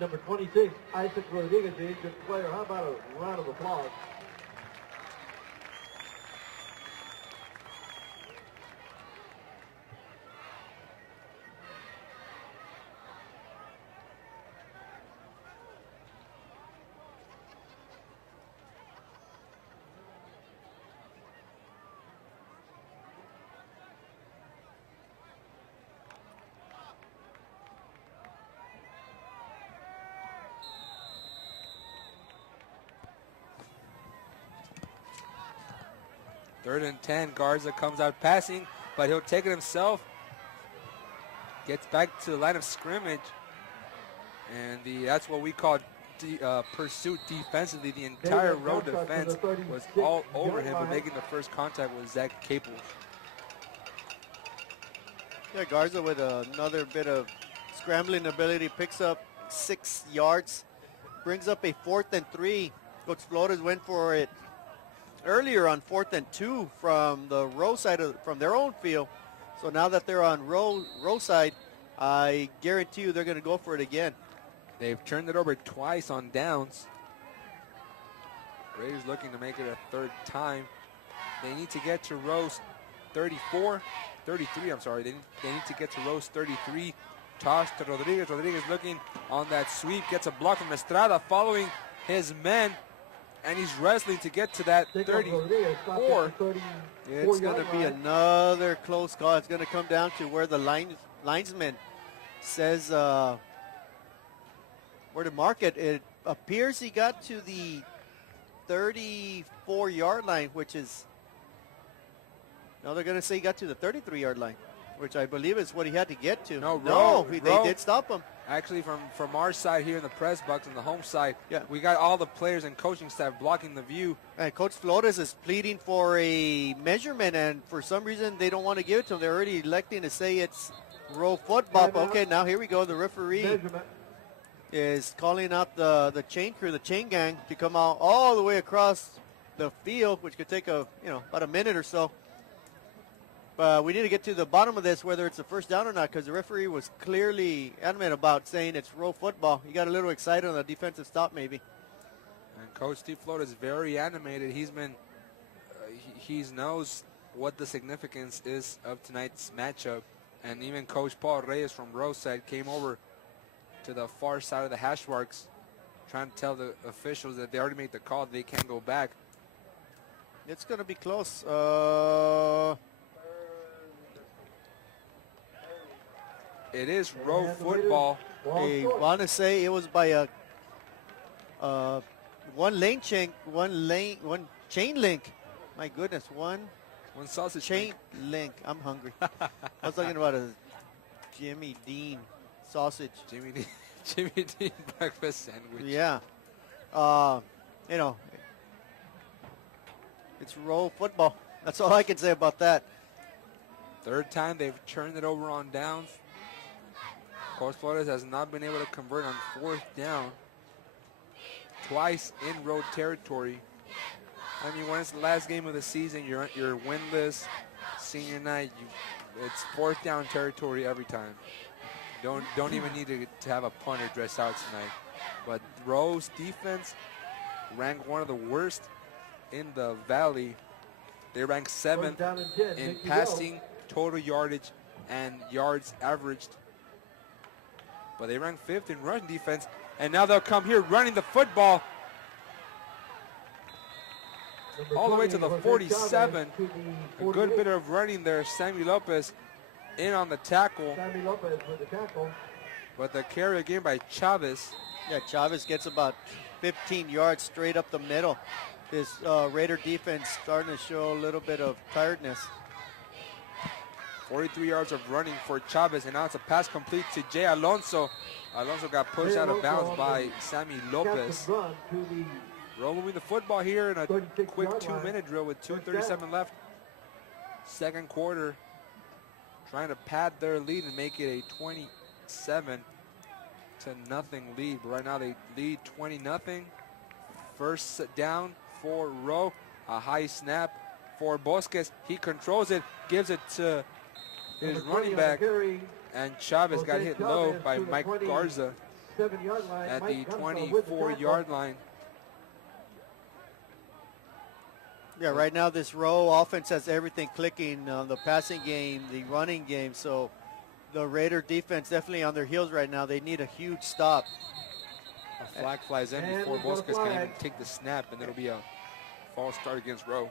Number 26, Isaac Rodriguez, the injured player. How about a round of applause? Third and 10. Garza comes out passing, but he'll take it himself. Gets back to the line of scrimmage. And that's what we call pursuit defensively. The entire road defense was all over him, but making the first contact was Zach Capel. Yeah, Garza with another bit of scrambling ability, picks up 6 yards, brings up a 4th and 3. Coach Flores went for it earlier on 4th and 2 from the row side from their own field. So now that they're on row side, I guarantee you they're going to go for it again. They've turned it over twice on downs. Raiders looking to make it a third time. They need to get to rows 33, I'm sorry. They need to get to rows 33. Toss to Rodriguez. Rodriguez looking on that sweep. Gets a block from Estrada following his men. And he's wrestling to get to that 34. It's going to be another close call. It's going to come down to where the linesman says where to mark it. It appears he got to the 34-yard line, which is, no, they're going to say he got to the 33-yard line, which I believe is what he had to get to. They did stop him. Actually, from our side here in the press box on the home side, yeah, we got all the players and coaching staff blocking the view. And Coach Flores is pleading for a measurement, and for some reason they don't want to give it to him. They're already electing to say it's row football. Okay, now here we go. The referee is calling out the chain crew, the chain gang, to come out all the way across the field, which could take about a minute or so. We need to get to the bottom of this, whether it's a first down or not, because the referee was clearly adamant about saying it's row football. He got a little excited on the defensive stop, maybe. And Coach Steve Flores is very animated. He's been, he knows what the significance is of tonight's matchup. And even Coach Paul Reyes from Roseside came over to the far side of the hash marks, trying to tell the officials that they already made the call. They can't go back. It's going to be close. It is row football. I want to say it was by a one chain link. My goodness, one sausage chain link. I'm hungry. I was talking about a Jimmy Dean sausage. Jimmy Dean breakfast sandwich. Yeah. It's row football. That's all I can say about that. Third time they've turned it over on downs. Coach Flores has not been able to convert on 4th down. Twice in road territory. I mean, when it's the last game of the season, you're winless. Senior night, it's 4th down territory every time. Don't even need to have a punter dress out tonight. But Rose defense ranked one of the worst in the Valley. They ranked 7th in passing, total yardage, and yards averaged. But they ranked 5th in rushing defense. And now they'll come here running the football all the way to the 47. A good bit of running there. Sammy Lopez in on the tackle. Sammy Lopez with the tackle. But the carry again by Chavez. Yeah, Chavez gets about 15 yards straight up the middle. This Raider defense starting to show a little bit of tiredness. 43 yards of running for Chavez, and now it's a pass complete to Jay Alonso. Alonso got pushed out of bounds by Sammy Lopez. Run to the Roll moving the football here in a 36 quick yard line. 2-minute drill with First 2:37 left. Second quarter, trying to pad their lead and make it a 27-0 lead. But right now they lead 20-0. First down for Rowe. A high snap for Bosques. He controls it, gives it to his Number 20 running on the back, carry, and Chavez got Jose hit low Chavez by to the Mike 20. Garza 7-yard line. at Mike the Gunso with the 24-yard tackle. line. Yeah, right now this Rowe offense has everything clicking on the passing game, the running game. So the Raider defense definitely on their heels right now. They need a huge stop. A flag flies in And before we got a Bosques can even flag. take the snap, and it'll be a false start against Rowe.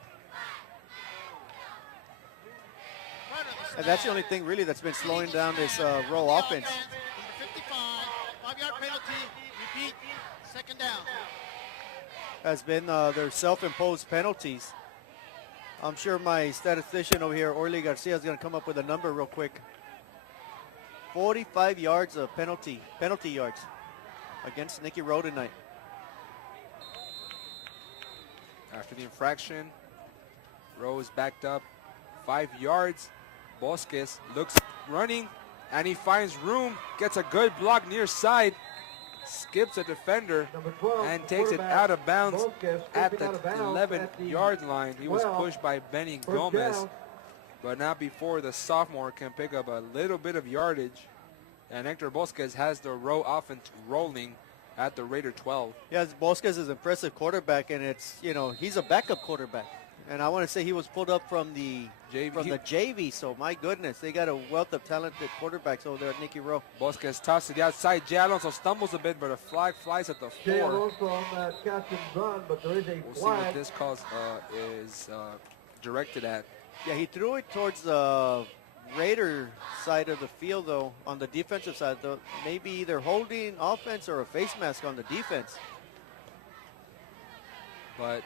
And that's the only thing really that's been slowing down this Rowe offense. Number 55, 5-yard penalty. Repeat, second down. Has been their self-imposed penalties. I'm sure my statistician over here, Orly Garcia, is going to come up with a number real quick. 45 yards of penalty yards against Nicky Rowe tonight. After the infraction, Rowe is backed up 5 yards. Bosques looks running, and he finds room, gets a good block near side, skips a defender, Number 12, and the takes it quarterback, out of bounds Bosques, at stepping the out of bounds 11-yard line. He was 12. pushed by Benny First Gomez, down. but not before the sophomore can pick up a little bit of yardage. And Hector Bosques has the Rowe offense rolling at the Raider 12. Yes, Bosques is an impressive quarterback, and it's, he's a backup quarterback. And I want to say he was pulled up from the JV. So my goodness, they got a wealth of talented quarterbacks over there at Nicky Rowe. Bosques tosses to the outside. Jay Alonso stumbles a bit, but a flag flies at the Jay 4. Alonso on that catch and run, but there is a We'll see what flag. this call is directed at. Yeah, he threw it towards the Raider side of the field, though, on the defensive side. Though, maybe either holding offense or a face mask on the defense. But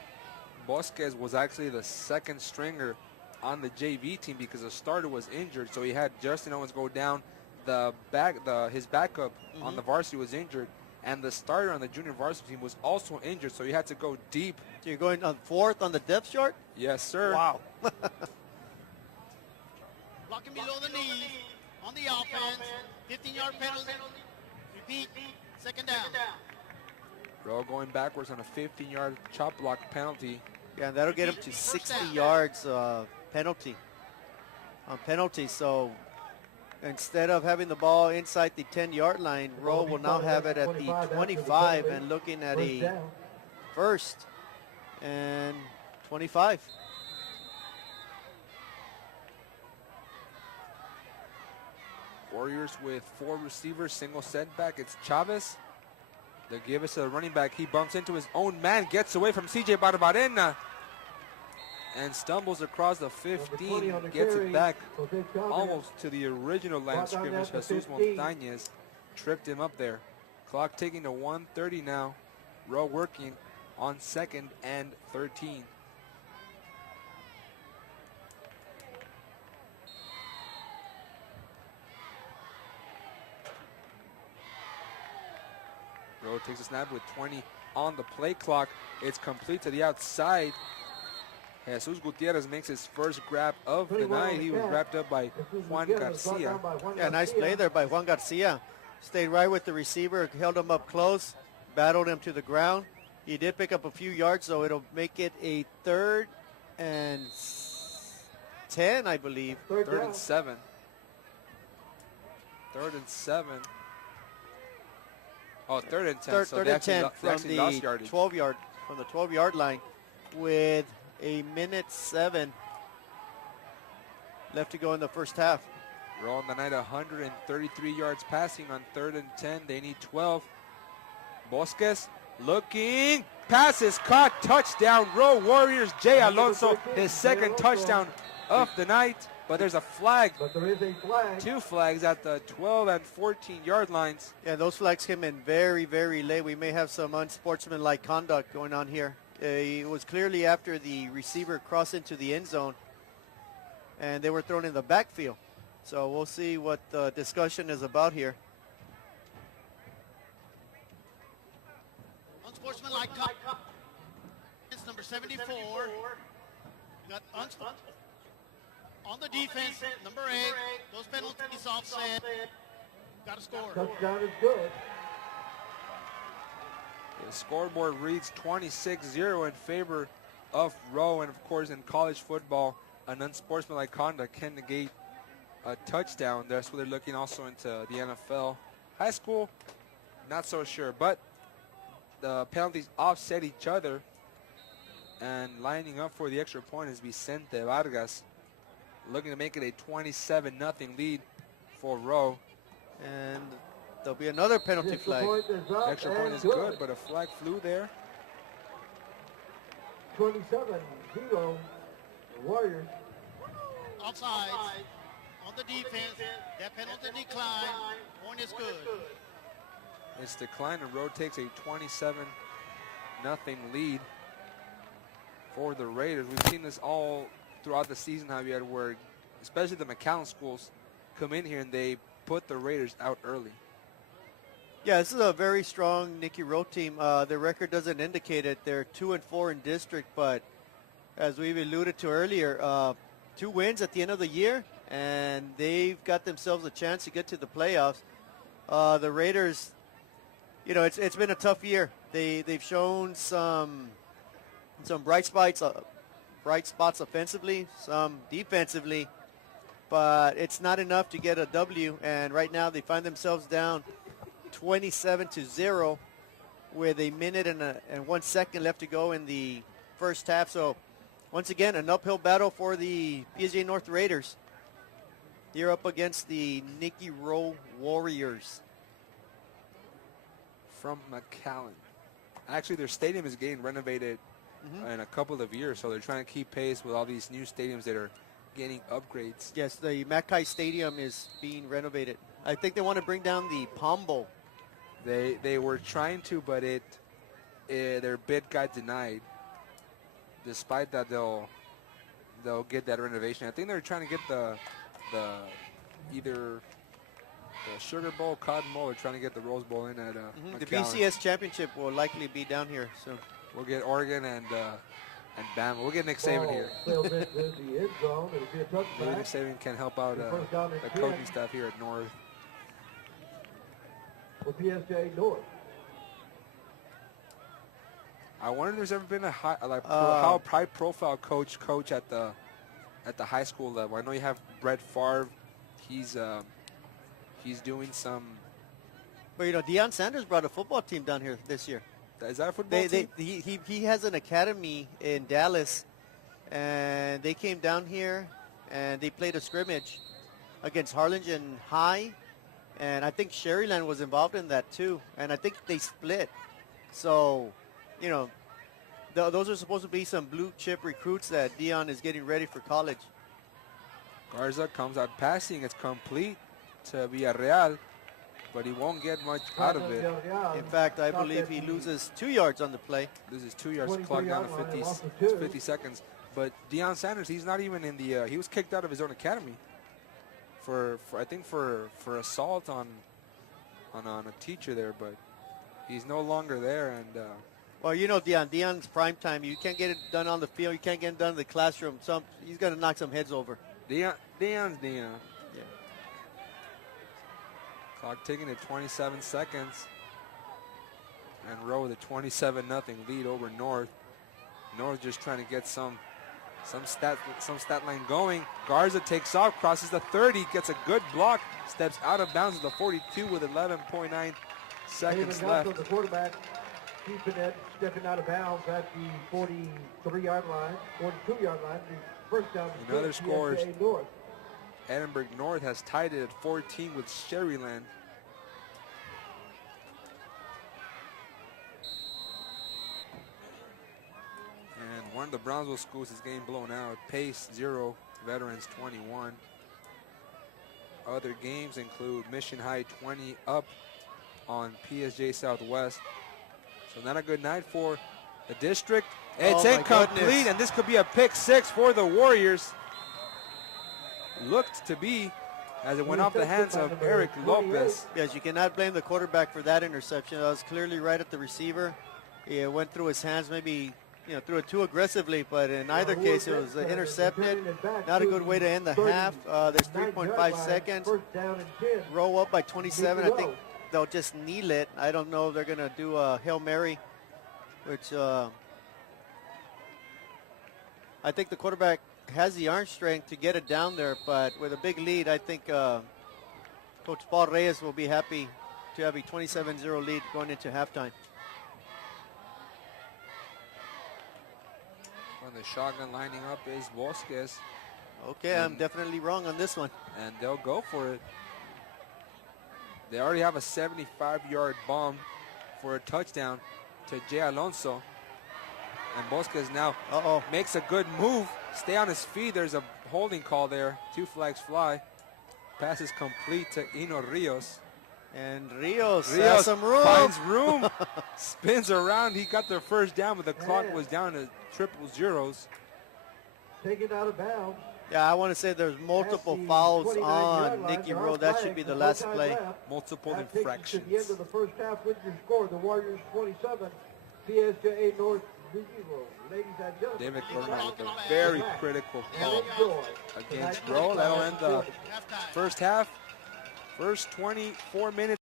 Bosques was actually the second stringer on the JV team because the starter was injured. So he had Justin Owens go down. His backup on the varsity was injured, and the starter on the junior varsity team was also injured. So he had to go deep. So you're going on fourth on the depth chart? Yes, sir. Wow. Blocking below the knees on the offense. 15-yard penalty. Repeat, second down. Rowe going backwards on a 15-yard chop block penalty. Yeah, and that'll get him to 60 yards penalty. On penalty, so instead of having the ball inside the 10-yard line, Rowe will now have it at the 25 and looking at First a down. first and 25. Warriors with 4 receivers, single setback. It's Chavez. They give us a running back. He bumps into his own man, gets away from CJ Barbarena, and stumbles across the 15, on the gets carry, it back Jose Chavez. almost to the original line of Brought down scrimmage. at the Jesus 15. Montañez tripped him up there. Clock ticking to 1:30 now. Rowe working on 2nd and 13. Rowe takes a snap with 20 on the play clock. It's complete to the outside. Jesus Gutierrez makes his first grab of the 21 on night. the He was catch. wrapped up by Jesus Juan Gutierrez brought Garcia. down by Juan Yeah, nice Garcia. play there by Juan Garcia. Stayed right with the receiver, held him up close, battled him to the ground. He did pick up a few yards, so it'll make it a 3rd and 10, I believe. Third Third down. and 7. 3rd and 7. Oh, 3rd and 10. Third, So third they and actually 10 they from actually lost the yardage. 12-yard line with a minute 7 left to go in the first half. Rowe on the night, 133 yards passing on 3rd and 10. They need 12. Bosques looking. Pass is caught. Touchdown. Rowe Warriors. Jay Alonso, his 2nd touchdown of the night. But there's a flag. But there is a flag. 2 flags at the 12 and 14-yard lines. Yeah, those flags came in very, very late. We may have some unsportsmanlike conduct going on here. It was clearly after the receiver crossed into the end zone, and they were thrown in the backfield. So we'll see what the discussion is about here. Unsportsmanlike conduct. It's number 74. You got on the defense, number 8. Those penalties offset. Got to score. Touchdown is good. The scoreboard reads 26-0 in favor of Rowe, and of course in college football, an unsportsmanlike conduct can negate a touchdown. That's what they're looking also into the NFL. High school, not so sure, but the penalties offset each other, and lining up for the extra point is Vicente Vargas, looking to make it a 27-0 lead for Rowe. And there'll be another penalty flag. Extra point is good, but a flag flew there. 27-0 Warriors. Offside. On the defense. That penalty decline. Point is good. It's declined, and Rowe takes a 27-0 lead for the Raiders. We've seen this all throughout the season, Javier, where especially the Mcallen schools come in here and they put the Raiders out early. Yeah, this is a very strong Nicky Rowe team. Their record doesn't indicate it. They're 2-4 in district, but as we've alluded to earlier, 2 wins at the end of the year, and they've got themselves a chance to get to the playoffs. The Raiders, you know, it's been a tough year. They've shown some bright spots offensively, some defensively, but it's not enough to get a W. And right now they find themselves down 27-0 with a minute and 1 second left to go in the first half. So once again, an uphill battle for the PSJA North Raiders here up against the Nicky Rowe Warriors. From Mcallen. Actually, their stadium is getting renovated in a couple of years, so they're trying to keep pace with all these new stadiums that are getting upgrades. Yes, the Mcallen Stadium is being renovated. I think they want to bring down the Palm Bowl. They were trying to, but their bid got denied. Despite that, they'll get that renovation. I think they're trying to get the either the Sugar Bowl, Cotton Bowl, or trying to get the Rose Bowl in at The Mcallen. BCS Championship will likely be down here soon. We'll get Oregon and Bama. We'll get Nick Saban here. Sails into the end zone. It'll be a Maybe Nick touchback Saban can help out First down and the 10. coaching staff here at North. for PSJA North. I wonder if there's ever been a how high-profile coach at the high school level. I know you have Brett Favre. He's doing some. But you know, Deion Sanders brought a football team down here this year. Is that a football team? He has an academy in Dallas, and they came down here and they played a scrimmage against Harlingen High, and I think Sherryland was involved in that too, and I think they split. So, you know, those are supposed to be some blue chip recruits that Deion is getting ready for college. Garza comes out passing. It's complete to Villarreal, but he won't get much out of it. In fact, I believe he loses 2 yards on the play. Loses 2 yards, clock down to 50 seconds. But Deion Sanders, he's not even in the. He was kicked out of his own academy for I think for assault on a teacher there, but he's no longer there. And well, you know, Deion's prime time. You can't get it done on the field. You can't get it done in the classroom. He's going to knock some heads over. Deion's Deion. Yeah. Clock ticking at 27 seconds. And Rowe with a 27-0 lead over North. North just trying to get some stat line going. Garza takes off, crosses the 30, gets a good block, steps out of bounds at the 42 with 11.9 seconds left. The quarterback keeping it, stepping out of bounds at the 43-yard line, 42-yard line. The first down. Another scores. North. Edinburgh North has tied it at 14 with Sherryland. And one of the Brownsville schools is getting blown out. Pace 0, Veterans 21. Other games include Mission High 20 up on PSJ Southwest. So not a good night for the district. It's incomplete, and this could be a pick 6 for the Warriors. Looked to be as it went off the hands of Eric Lopez. Yes, you cannot blame the quarterback for that interception. That was clearly right at the receiver. It went through his hands, maybe threw it too aggressively, but in either case, it was intercepted. Not a good way to end the half. There's 3.5 seconds. Roll up by 27. I think they'll just kneel it. I don't know if they're going to do a Hail Mary, which I think the quarterback has the arm strength to get it down there, but with a big lead, I think Coach Paul Reyes will be happy to have a 27-0 lead going into halftime. On the shotgun lining up is Vasquez. Okay, I'm definitely wrong on this one. And they'll go for it. They already have a 75-yard bomb for a touchdown to Jay Alonso. And Vasquez now makes a good move. Stay on his feet. There's a holding call there. 2 flags fly. Pass is complete to Eno Rios. And Rios has some room. Finds room. Spins around. He got the first down, but the clock was down to 000. Take it out of bounds. Yeah, I want to say there's multiple fouls on Nicky Rowe. That should be the last play. Multiple That infractions. takes us to the end of the first half with your score. The Warriors 27, PSJA North 0. Ladies and gentlemen, David Corman with a very critical call enjoy against Rowe. That'll end the first half. First 24 minutes.